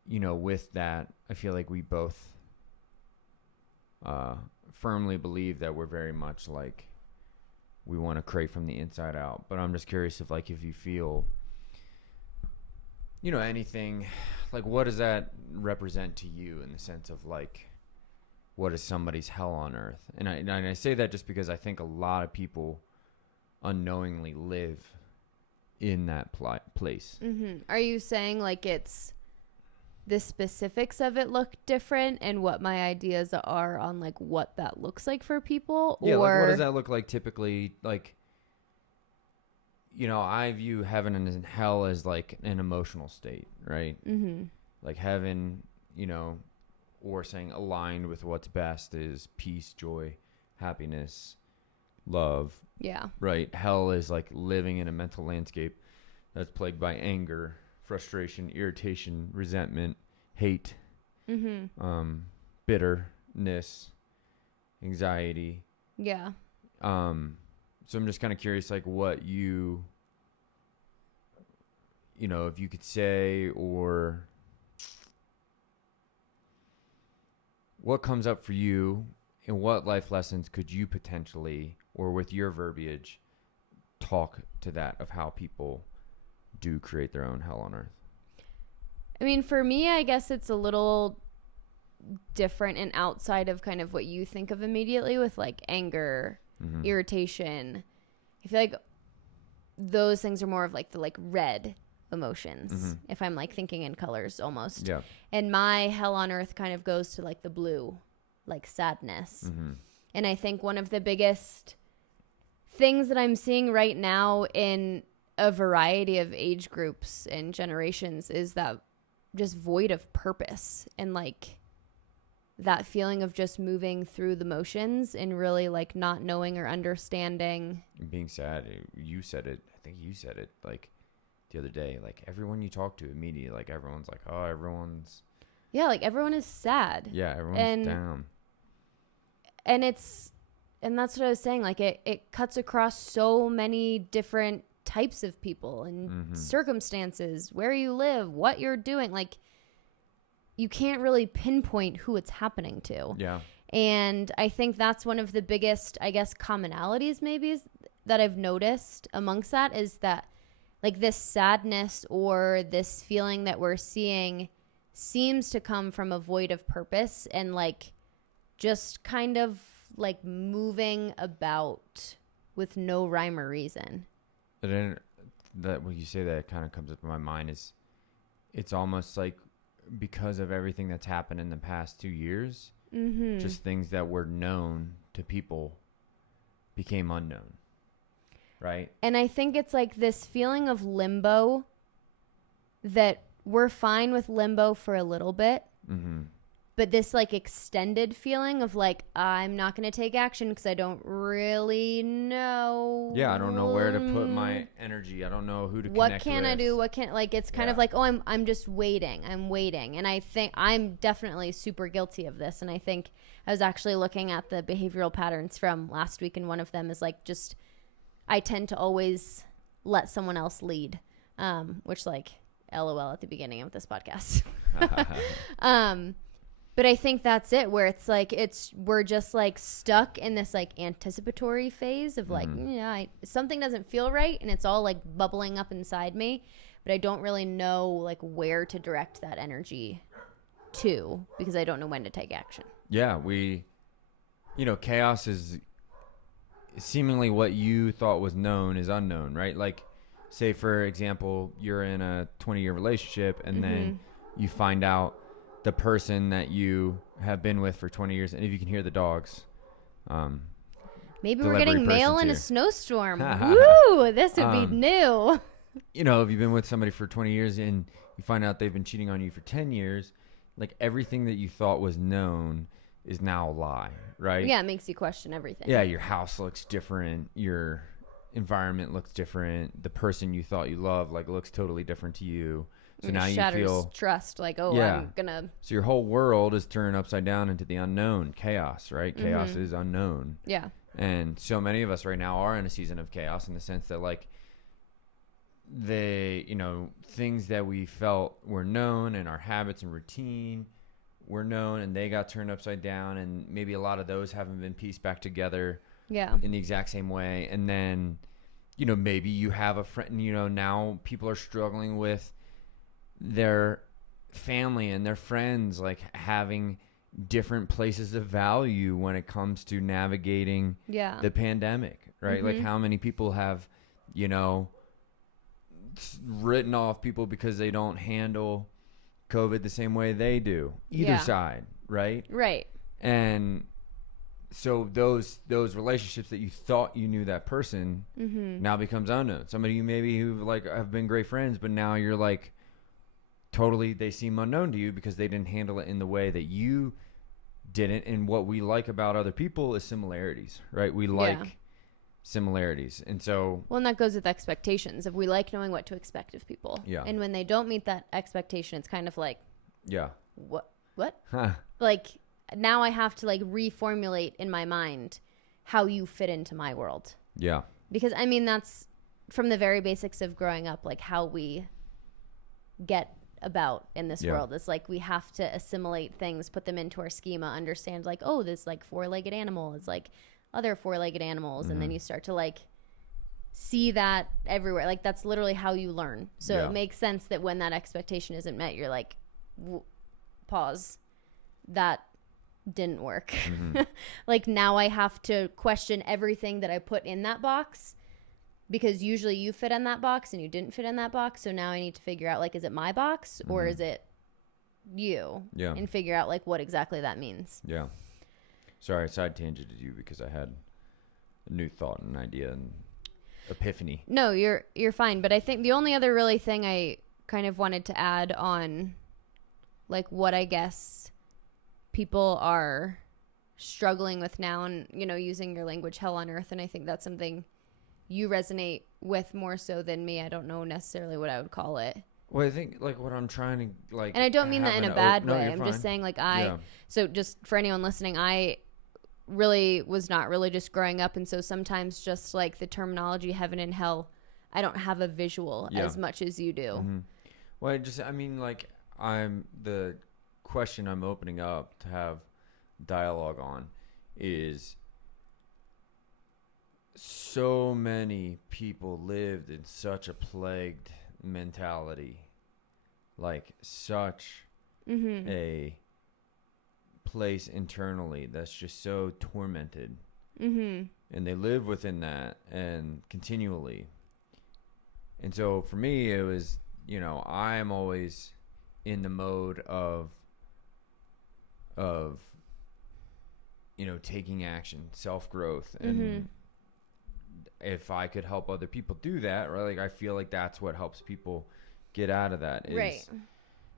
With that, I feel like we both firmly believe that we're very much like we want to create from the inside out. But I'm just curious if you feel anything, like what does that represent to you in the sense of like what is somebody's hell on earth? And I say that just because I think a lot of people unknowingly live in that place. Are you saying like it's the specifics of it look different and what my ideas are on like what that looks like for people? Yeah, like what does that look like typically? Like, I view heaven and hell as like an emotional state, right? Like heaven, or saying aligned with what's best is peace, joy, happiness, love. Yeah. Right? Hell is like living in a mental landscape that's plagued by anger, frustration, irritation, resentment, hate, bitterness, anxiety. Yeah. So I'm just kind of curious, like what if you could say, or what comes up for you and what life lessons could you potentially, or with your verbiage, talk to that of how people do create their own hell on earth? I mean, for me, I guess it's a little different and outside of kind of what you think of immediately with like anger, irritation. I feel like those things are more of like the like red emotions, if I'm like thinking in colors almost. Yeah. And my hell on earth kind of goes to like the blue, like sadness. And I think one of the biggest things that I'm seeing right now in a variety of age groups and generations is that just void of purpose and like that feeling of just moving through the motions and really like not knowing or understanding. And being sad. You said it. I think you said it like the other day. Like everyone you talk to immediately, like everyone's like, oh, everyone's. Yeah, like everyone is sad. Yeah, everyone's down. And that's what I was saying. Like it cuts across so many different types of people and circumstances, where you live, what you're doing. Like you can't really pinpoint who it's happening to. Yeah. And I think that's one of the biggest, I guess, commonalities maybe that I've noticed amongst that is that like this sadness or this feeling that we're seeing seems to come from a void of purpose and like just kind of like moving about with no rhyme or reason. But then that when you say that, it kind of comes up in my mind is it's almost like because of everything that's happened in the past 2 years, just things that were known to people became unknown. Right. And I think it's like this feeling of limbo that we're fine with limbo for a little bit. But this like extended feeling of like, I'm not going to take action because I don't really know. Yeah, I don't know where to put my energy. I don't know who to what connect can I with. do? What can, like, it's kind of like, oh, I'm just waiting. I'm waiting. And I think I'm definitely super guilty of this. And I think I was actually looking at the behavioral patterns from last week. And one of them is like, just, I tend to always let someone else lead, which like LOL at the beginning of this podcast. But I think that's it, where it's like, we're just like stuck in this like anticipatory phase of like, something doesn't feel right and it's all like bubbling up inside me, but I don't really know like where to direct that energy to, because I don't know when to take action. Yeah, chaos is seemingly what you thought was known is unknown, right? Like, say, for example, you're in a 20-year relationship and then you find out the person that you have been with for 20 years, and if you can hear the dogs, maybe we're getting mail in a snowstorm. Woo! This would be new. If you've been with somebody for 20 years and you find out they've been cheating on you for 10 years, like everything that you thought was known is now a lie, right? Yeah, it makes you question everything. Yeah, your house looks different. Your environment looks different. The person you thought you loved looks totally different to you. So now you feel trust, like, I'm gonna. So your whole world is turned upside down into the unknown, chaos, right? Chaos is unknown. Yeah. And so many of us right now are in a season of chaos in the sense that like things that we felt were known and our habits and routine were known and they got turned upside down, and maybe a lot of those haven't been pieced back together. Yeah. In the exact same way. And then, maybe you have a friend, now people are struggling with their family and their friends, like having different places of value when it comes to navigating the pandemic, right? Like how many people have, written off people because they don't handle COVID the same way they do, either side, right? Right. And so those relationships that you thought you knew that person now becomes unknown. Somebody you maybe who like have been great friends, but now you're like, totally, they seem unknown to you because they didn't handle it in the way that you didn't. And what we like about other people is similarities, right? We like similarities. And so... Well, and that goes with expectations. If we like knowing what to expect of people. Yeah. And when they don't meet that expectation, it's kind of like... Yeah. What? Huh. Like, now I have to like reformulate in my mind how you fit into my world. Yeah. Because, I mean, that's from the very basics of growing up, like how we get about in this world. It's like we have to assimilate things, put them into our schema, understand like, oh, this like four-legged animal is like other four-legged animals, and then you start to like see that everywhere. Like that's literally how you learn. So it makes sense that when that expectation isn't met, you're like, pause, that didn't work. Like now I have to question everything that I put in that box, because usually you fit in that box and you didn't fit in that box. So now I need to figure out, like, is it my box or is it you? Yeah. And figure out, like, what exactly that means. Yeah. Sorry, I side tangented you because I had a new thought and idea and epiphany. No, you're fine. But I think the only other really thing I kind of wanted to add on, like, what I guess people are struggling with now, and, using your language, hell on earth. And I think that's something you resonate with more so than me. I don't know necessarily what I would call it. Well, I think like what I'm trying to like, and I don't mean that in a bad way. I'm just saying like so just for anyone listening, I really was not religious growing up. And so sometimes just like the terminology heaven and hell, I don't have a visual as much as you do. Well, the question I'm opening up to have dialogue on is, so many people lived in such a plagued mentality, like such a place internally that's just so tormented, and they live within that and continually. And so for me, it was, I'm always in the mode of taking action, self-growth, and if I could help other people do that, right? Like I feel like that's what helps people get out of that. Is, right.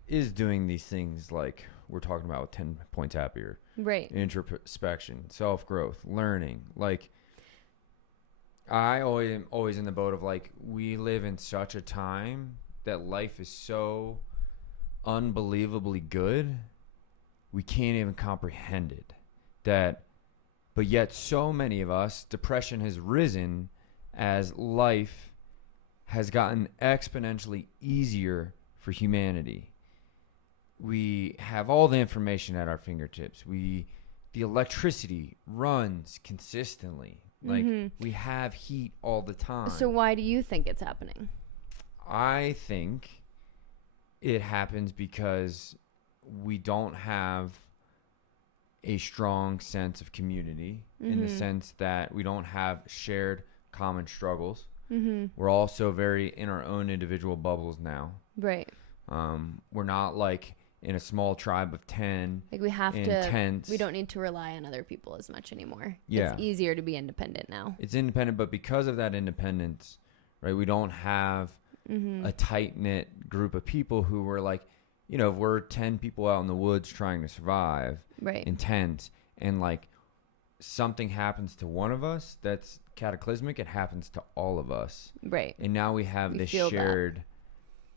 is doing these things like we're talking about with 10 points happier, right, introspection, self-growth, learning. Like, I am always in the boat of like, we live in such a time that life is so unbelievably good, we can't even comprehend it. But yet so many of us, depression has risen as life has gotten exponentially easier for humanity. We have all the information at our fingertips. The electricity runs consistently. Like, we have heat all the time. So why do you think it's happening? I think it happens because we don't have a strong sense of community, in the sense that we don't have shared common struggles. We're also very in our own individual bubbles now. Right. We're not like in a small tribe of 10. Like, we have to, tents. we don't need to rely on other people as much anymore. Yeah. It's easier to be independent now. It's independent, but because of that independence, right, we don't have a tight-knit group of people who were like, you know, if we're 10 people out in the woods trying to survive in tents, and like something happens to one of us that's cataclysmic, it happens to all of us. Right. And now we have this shared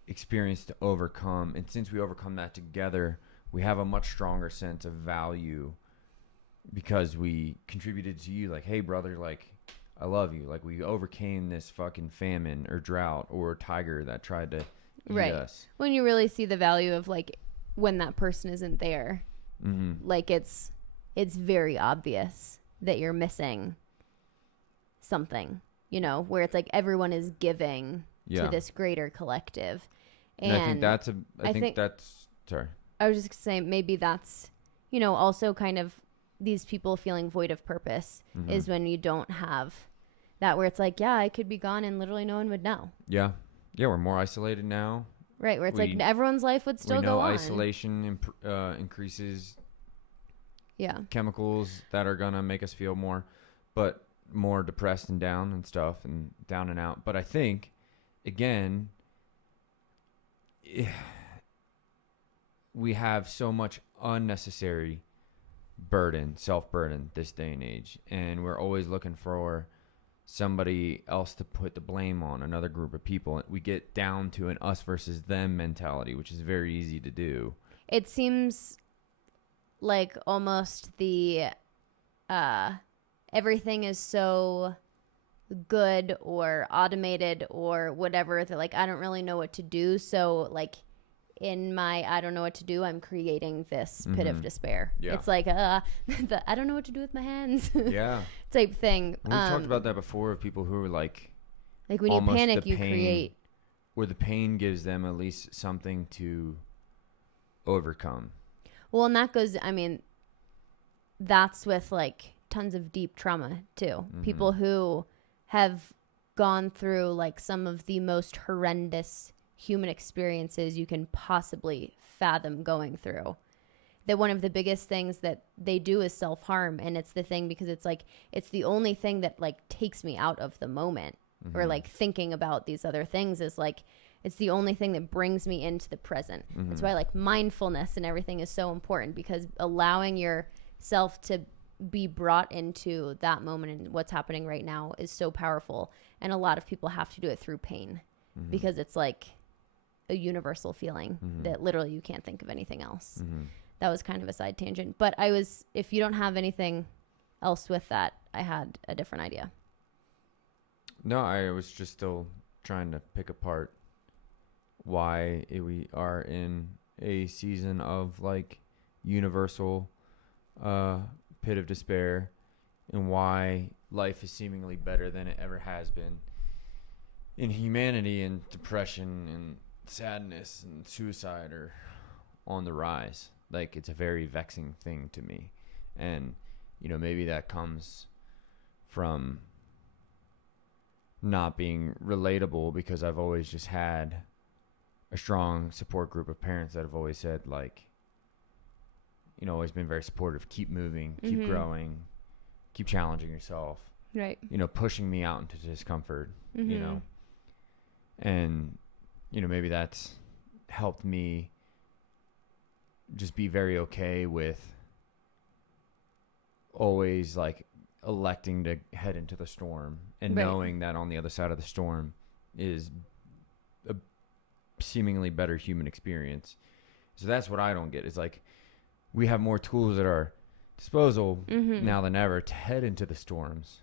experience to overcome. And since we overcome that together, we have a much stronger sense of value because we contributed to you. Like, hey, brother, like, I love you. Like, we overcame this fucking famine or drought or tiger that tried to eat us. When you really see the value of, like, when that person isn't there, like, it's very obvious that you're missing something, you know, where it's like everyone is giving to this greater collective. And I think that's sorry. I was just saying, maybe that's, you know, also kind of these people feeling void of purpose is when you don't have that, where it's like, yeah, I could be gone and literally no one would know. Yeah. Yeah, we're more isolated now. Right, where it's like everyone's life would still go on. Isolation increases chemicals that are going to make us feel more depressed and down and stuff and down and out. But I think, again, we have so much unnecessary self-burden this day and age. And we're always looking for somebody else to put the blame on, another group of people. We get down to an us versus them mentality, which is very easy to do. It seems like almost the everything is so good or automated or whatever that, like, I don't really know what to do. So, like, in my I don't know what to do, I'm creating this pit of despair. Yeah. It's like I don't know what to do with my hands. Yeah. type thing. We've talked about that before, of people who are like when you panic, you create. Where the pain gives them at least something to overcome. Well, and that goes, I mean, that's with like tons of deep trauma too. People who have gone through like some of the most horrendous human experiences you can possibly fathom going through. That one of the biggest things that they do is self-harm. And it's the thing, because it's like, it's the only thing that like takes me out of the moment, or like thinking about these other things is like, it's the only thing that brings me into the present. That's why like mindfulness and everything is so important, because allowing yourself to be brought into that moment and what's happening right now is so powerful. And a lot of people have to do it through pain, because it's like a universal feeling that literally you can't think of anything else. That was kind of a side tangent, but if you don't have anything else with that, I had a different idea. No, I was just still trying to pick apart why we are in a season of like universal pit of despair, and why life is seemingly better than it ever has been in humanity, and depression and sadness and suicide are on the rise. Like, it's a very vexing thing to me. And, you know, maybe that comes from not being relatable, because I've always just had a strong support group of parents that have always said, like, you know, always been very supportive. Keep moving, keep growing, keep challenging yourself. Right. You know, pushing me out into discomfort, you know. And, you know, maybe that's helped me just be very okay with always like electing to head into the storm and Right. knowing that on the other side of the storm is a seemingly better human experience. So that's what I don't get. Is like we have more tools at our disposal now than ever to head into the storms.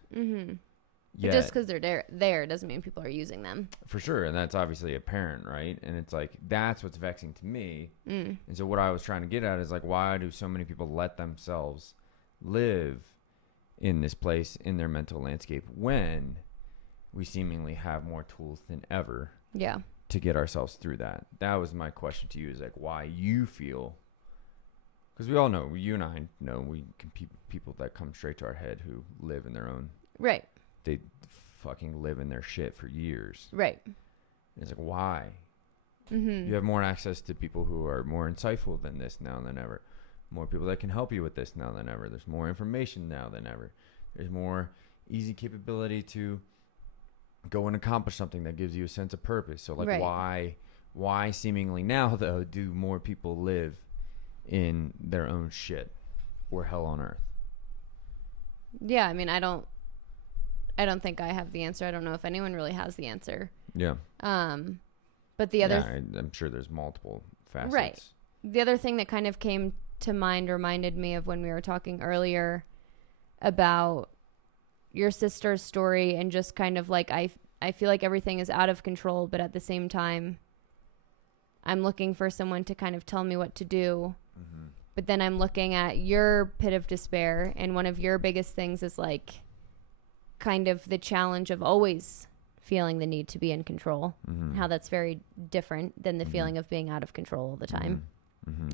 But just because they're there doesn't mean people are using them. For sure. And that's obviously apparent, right? And it's like, that's what's vexing to me. And so what I was trying to get at is like, why do so many people let themselves live in this place, in their mental landscape, when we seemingly have more tools than ever to get ourselves through that? That was my question to you, is like, why you feel, because we all know, you and I know, we can people that come straight to our head who live in their own, Right. they fucking live in their shit for years. Right. It's like, why? You have more access to people who are more insightful than this now than ever. More people that can help you with this now than ever. There's more information now than ever. There's more easy capability to go and accomplish something that gives you a sense of purpose. So like, why seemingly now though do more people live in their own shit or hell on earth? Yeah, I mean, I don't think I have the answer. I don't know if anyone really has the answer. Yeah. But the other I'm sure there's multiple facets. Right. The other thing that kind of came to mind reminded me of when we were talking earlier about your sister's story, and just kind of like I feel like everything is out of control, but at the same time I'm looking for someone to kind of tell me what to do. But then I'm looking at your pit of despair, and one of your biggest things is like kind of the challenge of always feeling the need to be in control, how that's very different than the feeling of being out of control all the time.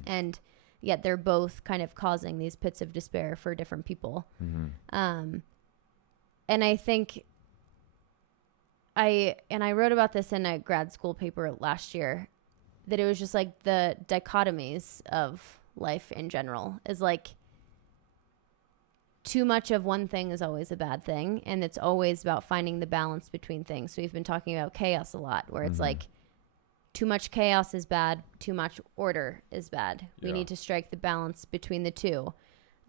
And yet they're both kind of causing these pits of despair for different people. And I think I wrote about this in a grad school paper last year, that it was just like the dichotomies of life in general is like too much of one thing is always a bad thing. And it's always about finding the balance between things. So we've been talking about chaos a lot, where it's like too much chaos is bad. Too much order is bad. We need to strike the balance between the two.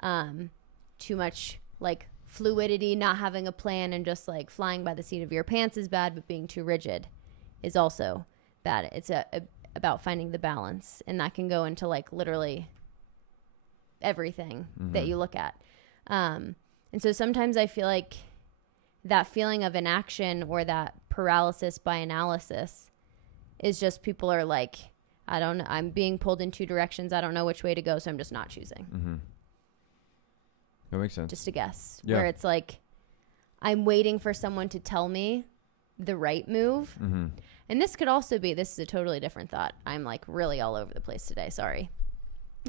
Too much like fluidity, not having a plan and just like flying by the seat of your pants is bad, but being too rigid is also bad. It's about finding the balance, and that can go into like literally everything that you look at. And so sometimes I feel like that feeling of inaction or that paralysis by analysis is just people are like, I don't know, I'm being pulled in two directions. I don't know which way to go, so I'm just not choosing. That makes sense. Just a guess. Yeah. Where it's like, I'm waiting for someone to tell me the right move. And this could also be, this is a totally different thought. I'm like really all over the place today. Sorry.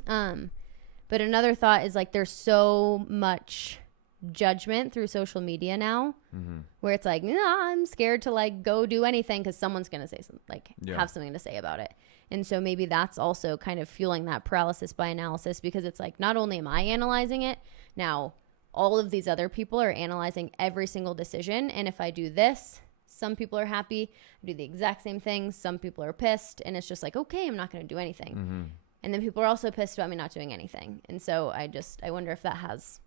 But another thought is like, there's so much judgment through social media now, where it's like, nah, I'm scared to like go do anything because someone's going to say something, like have something to say about it. And so maybe that's also kind of fueling that paralysis by analysis, because it's like, not only am I analyzing it, now all of these other people are analyzing every single decision. And if I do this, some people are happy. I do the exact same thing. Some people are pissed. And it's just like, okay, I'm not going to do anything. And then people are also pissed about me not doing anything. And so I wonder if that has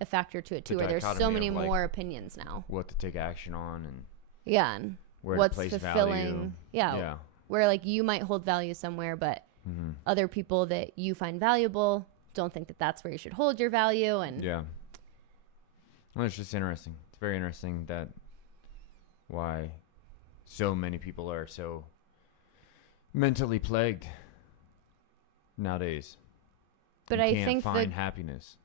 a factor to it too, where there's so many more opinions now. What to take action on, and and where what's to place fulfilling. value. Where like you might hold value somewhere, but other people that you find valuable don't think that that's where you should hold your value. And well, it's just interesting. It's very interesting that why so many people are so mentally plagued nowadays. But you I can't think find happiness.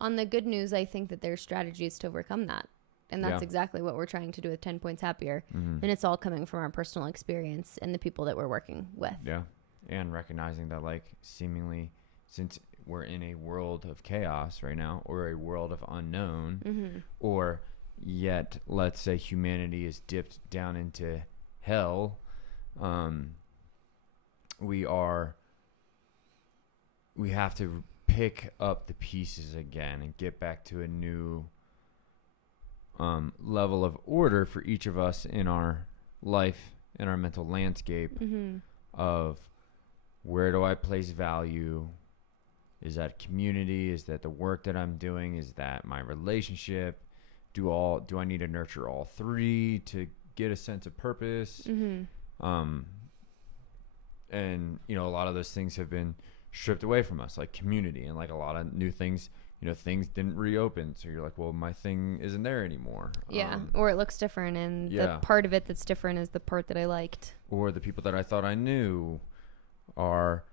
On the good news, I think that there's strategies to overcome that. And that's exactly what we're trying to do with 10 Points Happier. And it's all coming from our personal experience and the people that we're working with. Yeah. And recognizing that, like, seemingly, since we're in a world of chaos right now, or a world of unknown, or yet, let's say humanity is dipped down into hell, we have to pick up the pieces again and get back to a new level of order for each of us in our life, in our mental landscape, of where do I place value, Is that community? Is that the work that I'm doing? Is that my relationship? Do I need to nurture all three to get a sense of purpose? And you know, a lot of those things have been stripped away from us, like community, and like a lot of new things. You know, things didn't reopen, so you're like, well, my thing isn't there anymore. Yeah, or it looks different, and the part of it that's different is the part that I liked. Or the people that I thought I knew are,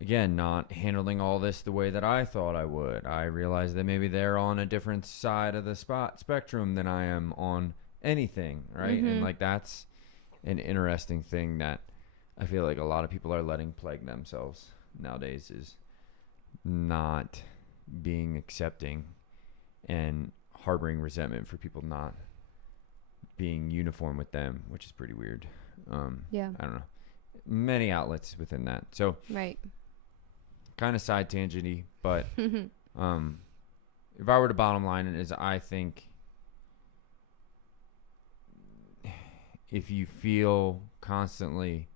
again, not handling all this the way that I thought I would. I realized that maybe they're on a different side of the spectrum than I am on anything, right? And like that's an interesting thing that I feel like a lot of people are letting plague themselves nowadays, is not being accepting and harboring resentment for people not being uniform with them, which is pretty weird. I don't know. Many outlets within that. So right. Kind of side tangenty, but if I were to bottom line it, is I think if you feel constantly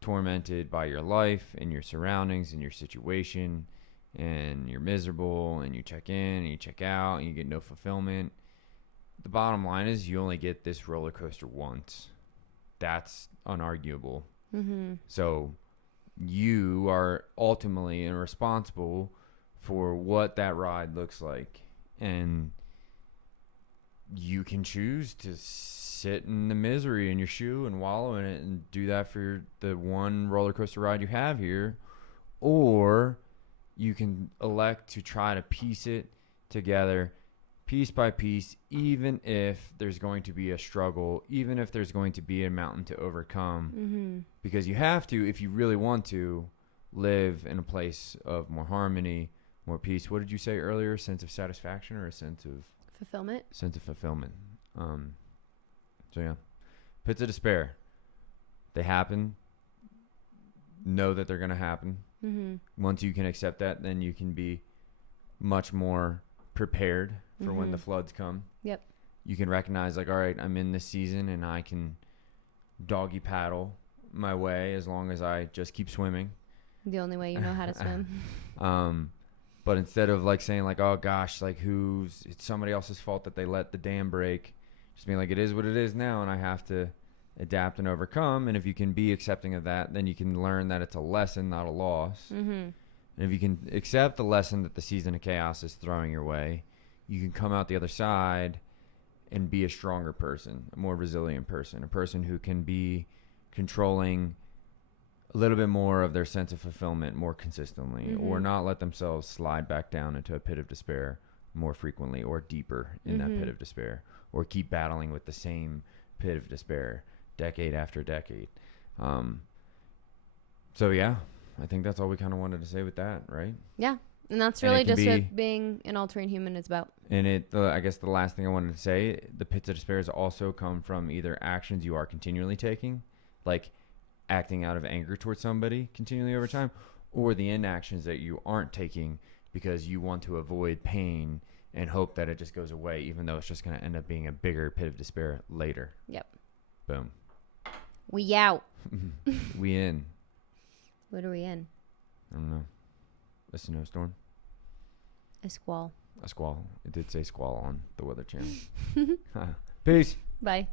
tormented by your life and your surroundings and your situation, and you're miserable, and you check in and you check out and you get no fulfillment, the bottom line is you only get this roller coaster once. That's unarguable. So you are ultimately responsible for what that ride looks like, and you can choose to sit in the misery in your shoe and wallow in it and do that for the one roller coaster ride you have here, or you can elect to try to piece it together piece by piece, even if there's going to be a struggle, even if there's going to be a mountain to overcome, because you have to, if you really want to, live in a place of more harmony, more peace. What did you say earlier? Sense of satisfaction or a sense of fulfillment? Sense of fulfillment. So yeah, pits of despair. They happen. Know that they're going to happen. Once you can accept that, then you can be much more prepared for when the floods come. Yep. You can recognize, like, all right, I'm in this season and I can doggy paddle my way as long as I just keep swimming. The only way you know how to swim. But instead of like saying like, oh gosh, like it's somebody else's fault that they let the dam break, just being like, it is what it is now and I have to adapt and overcome. And if you can be accepting of that, then you can learn that it's a lesson, not a loss. And if you can accept the lesson that the season of chaos is throwing your way, you can come out the other side and be a stronger person, a more resilient person, a person who can be controlling a little bit more of their sense of fulfillment more consistently, or not let themselves slide back down into a pit of despair more frequently or deeper in that pit of despair, or keep battling with the same pit of despair decade after decade. So yeah, I think that's all we kind of wanted to say with that, right? Yeah. And that's really just what being an altering human is about. And I guess the last thing I wanted to say, the pits of despair also come from either actions you are continually taking, like acting out of anger towards somebody continually over time, or the inactions that you aren't taking because you want to avoid pain and hope that it just goes away, even though it's just going to end up being a bigger pit of despair later. Yep. Boom. We out. We in. What are we in? I don't know. A snowstorm? A squall. A squall. It did say squall on the Weather Channel. Peace. Bye.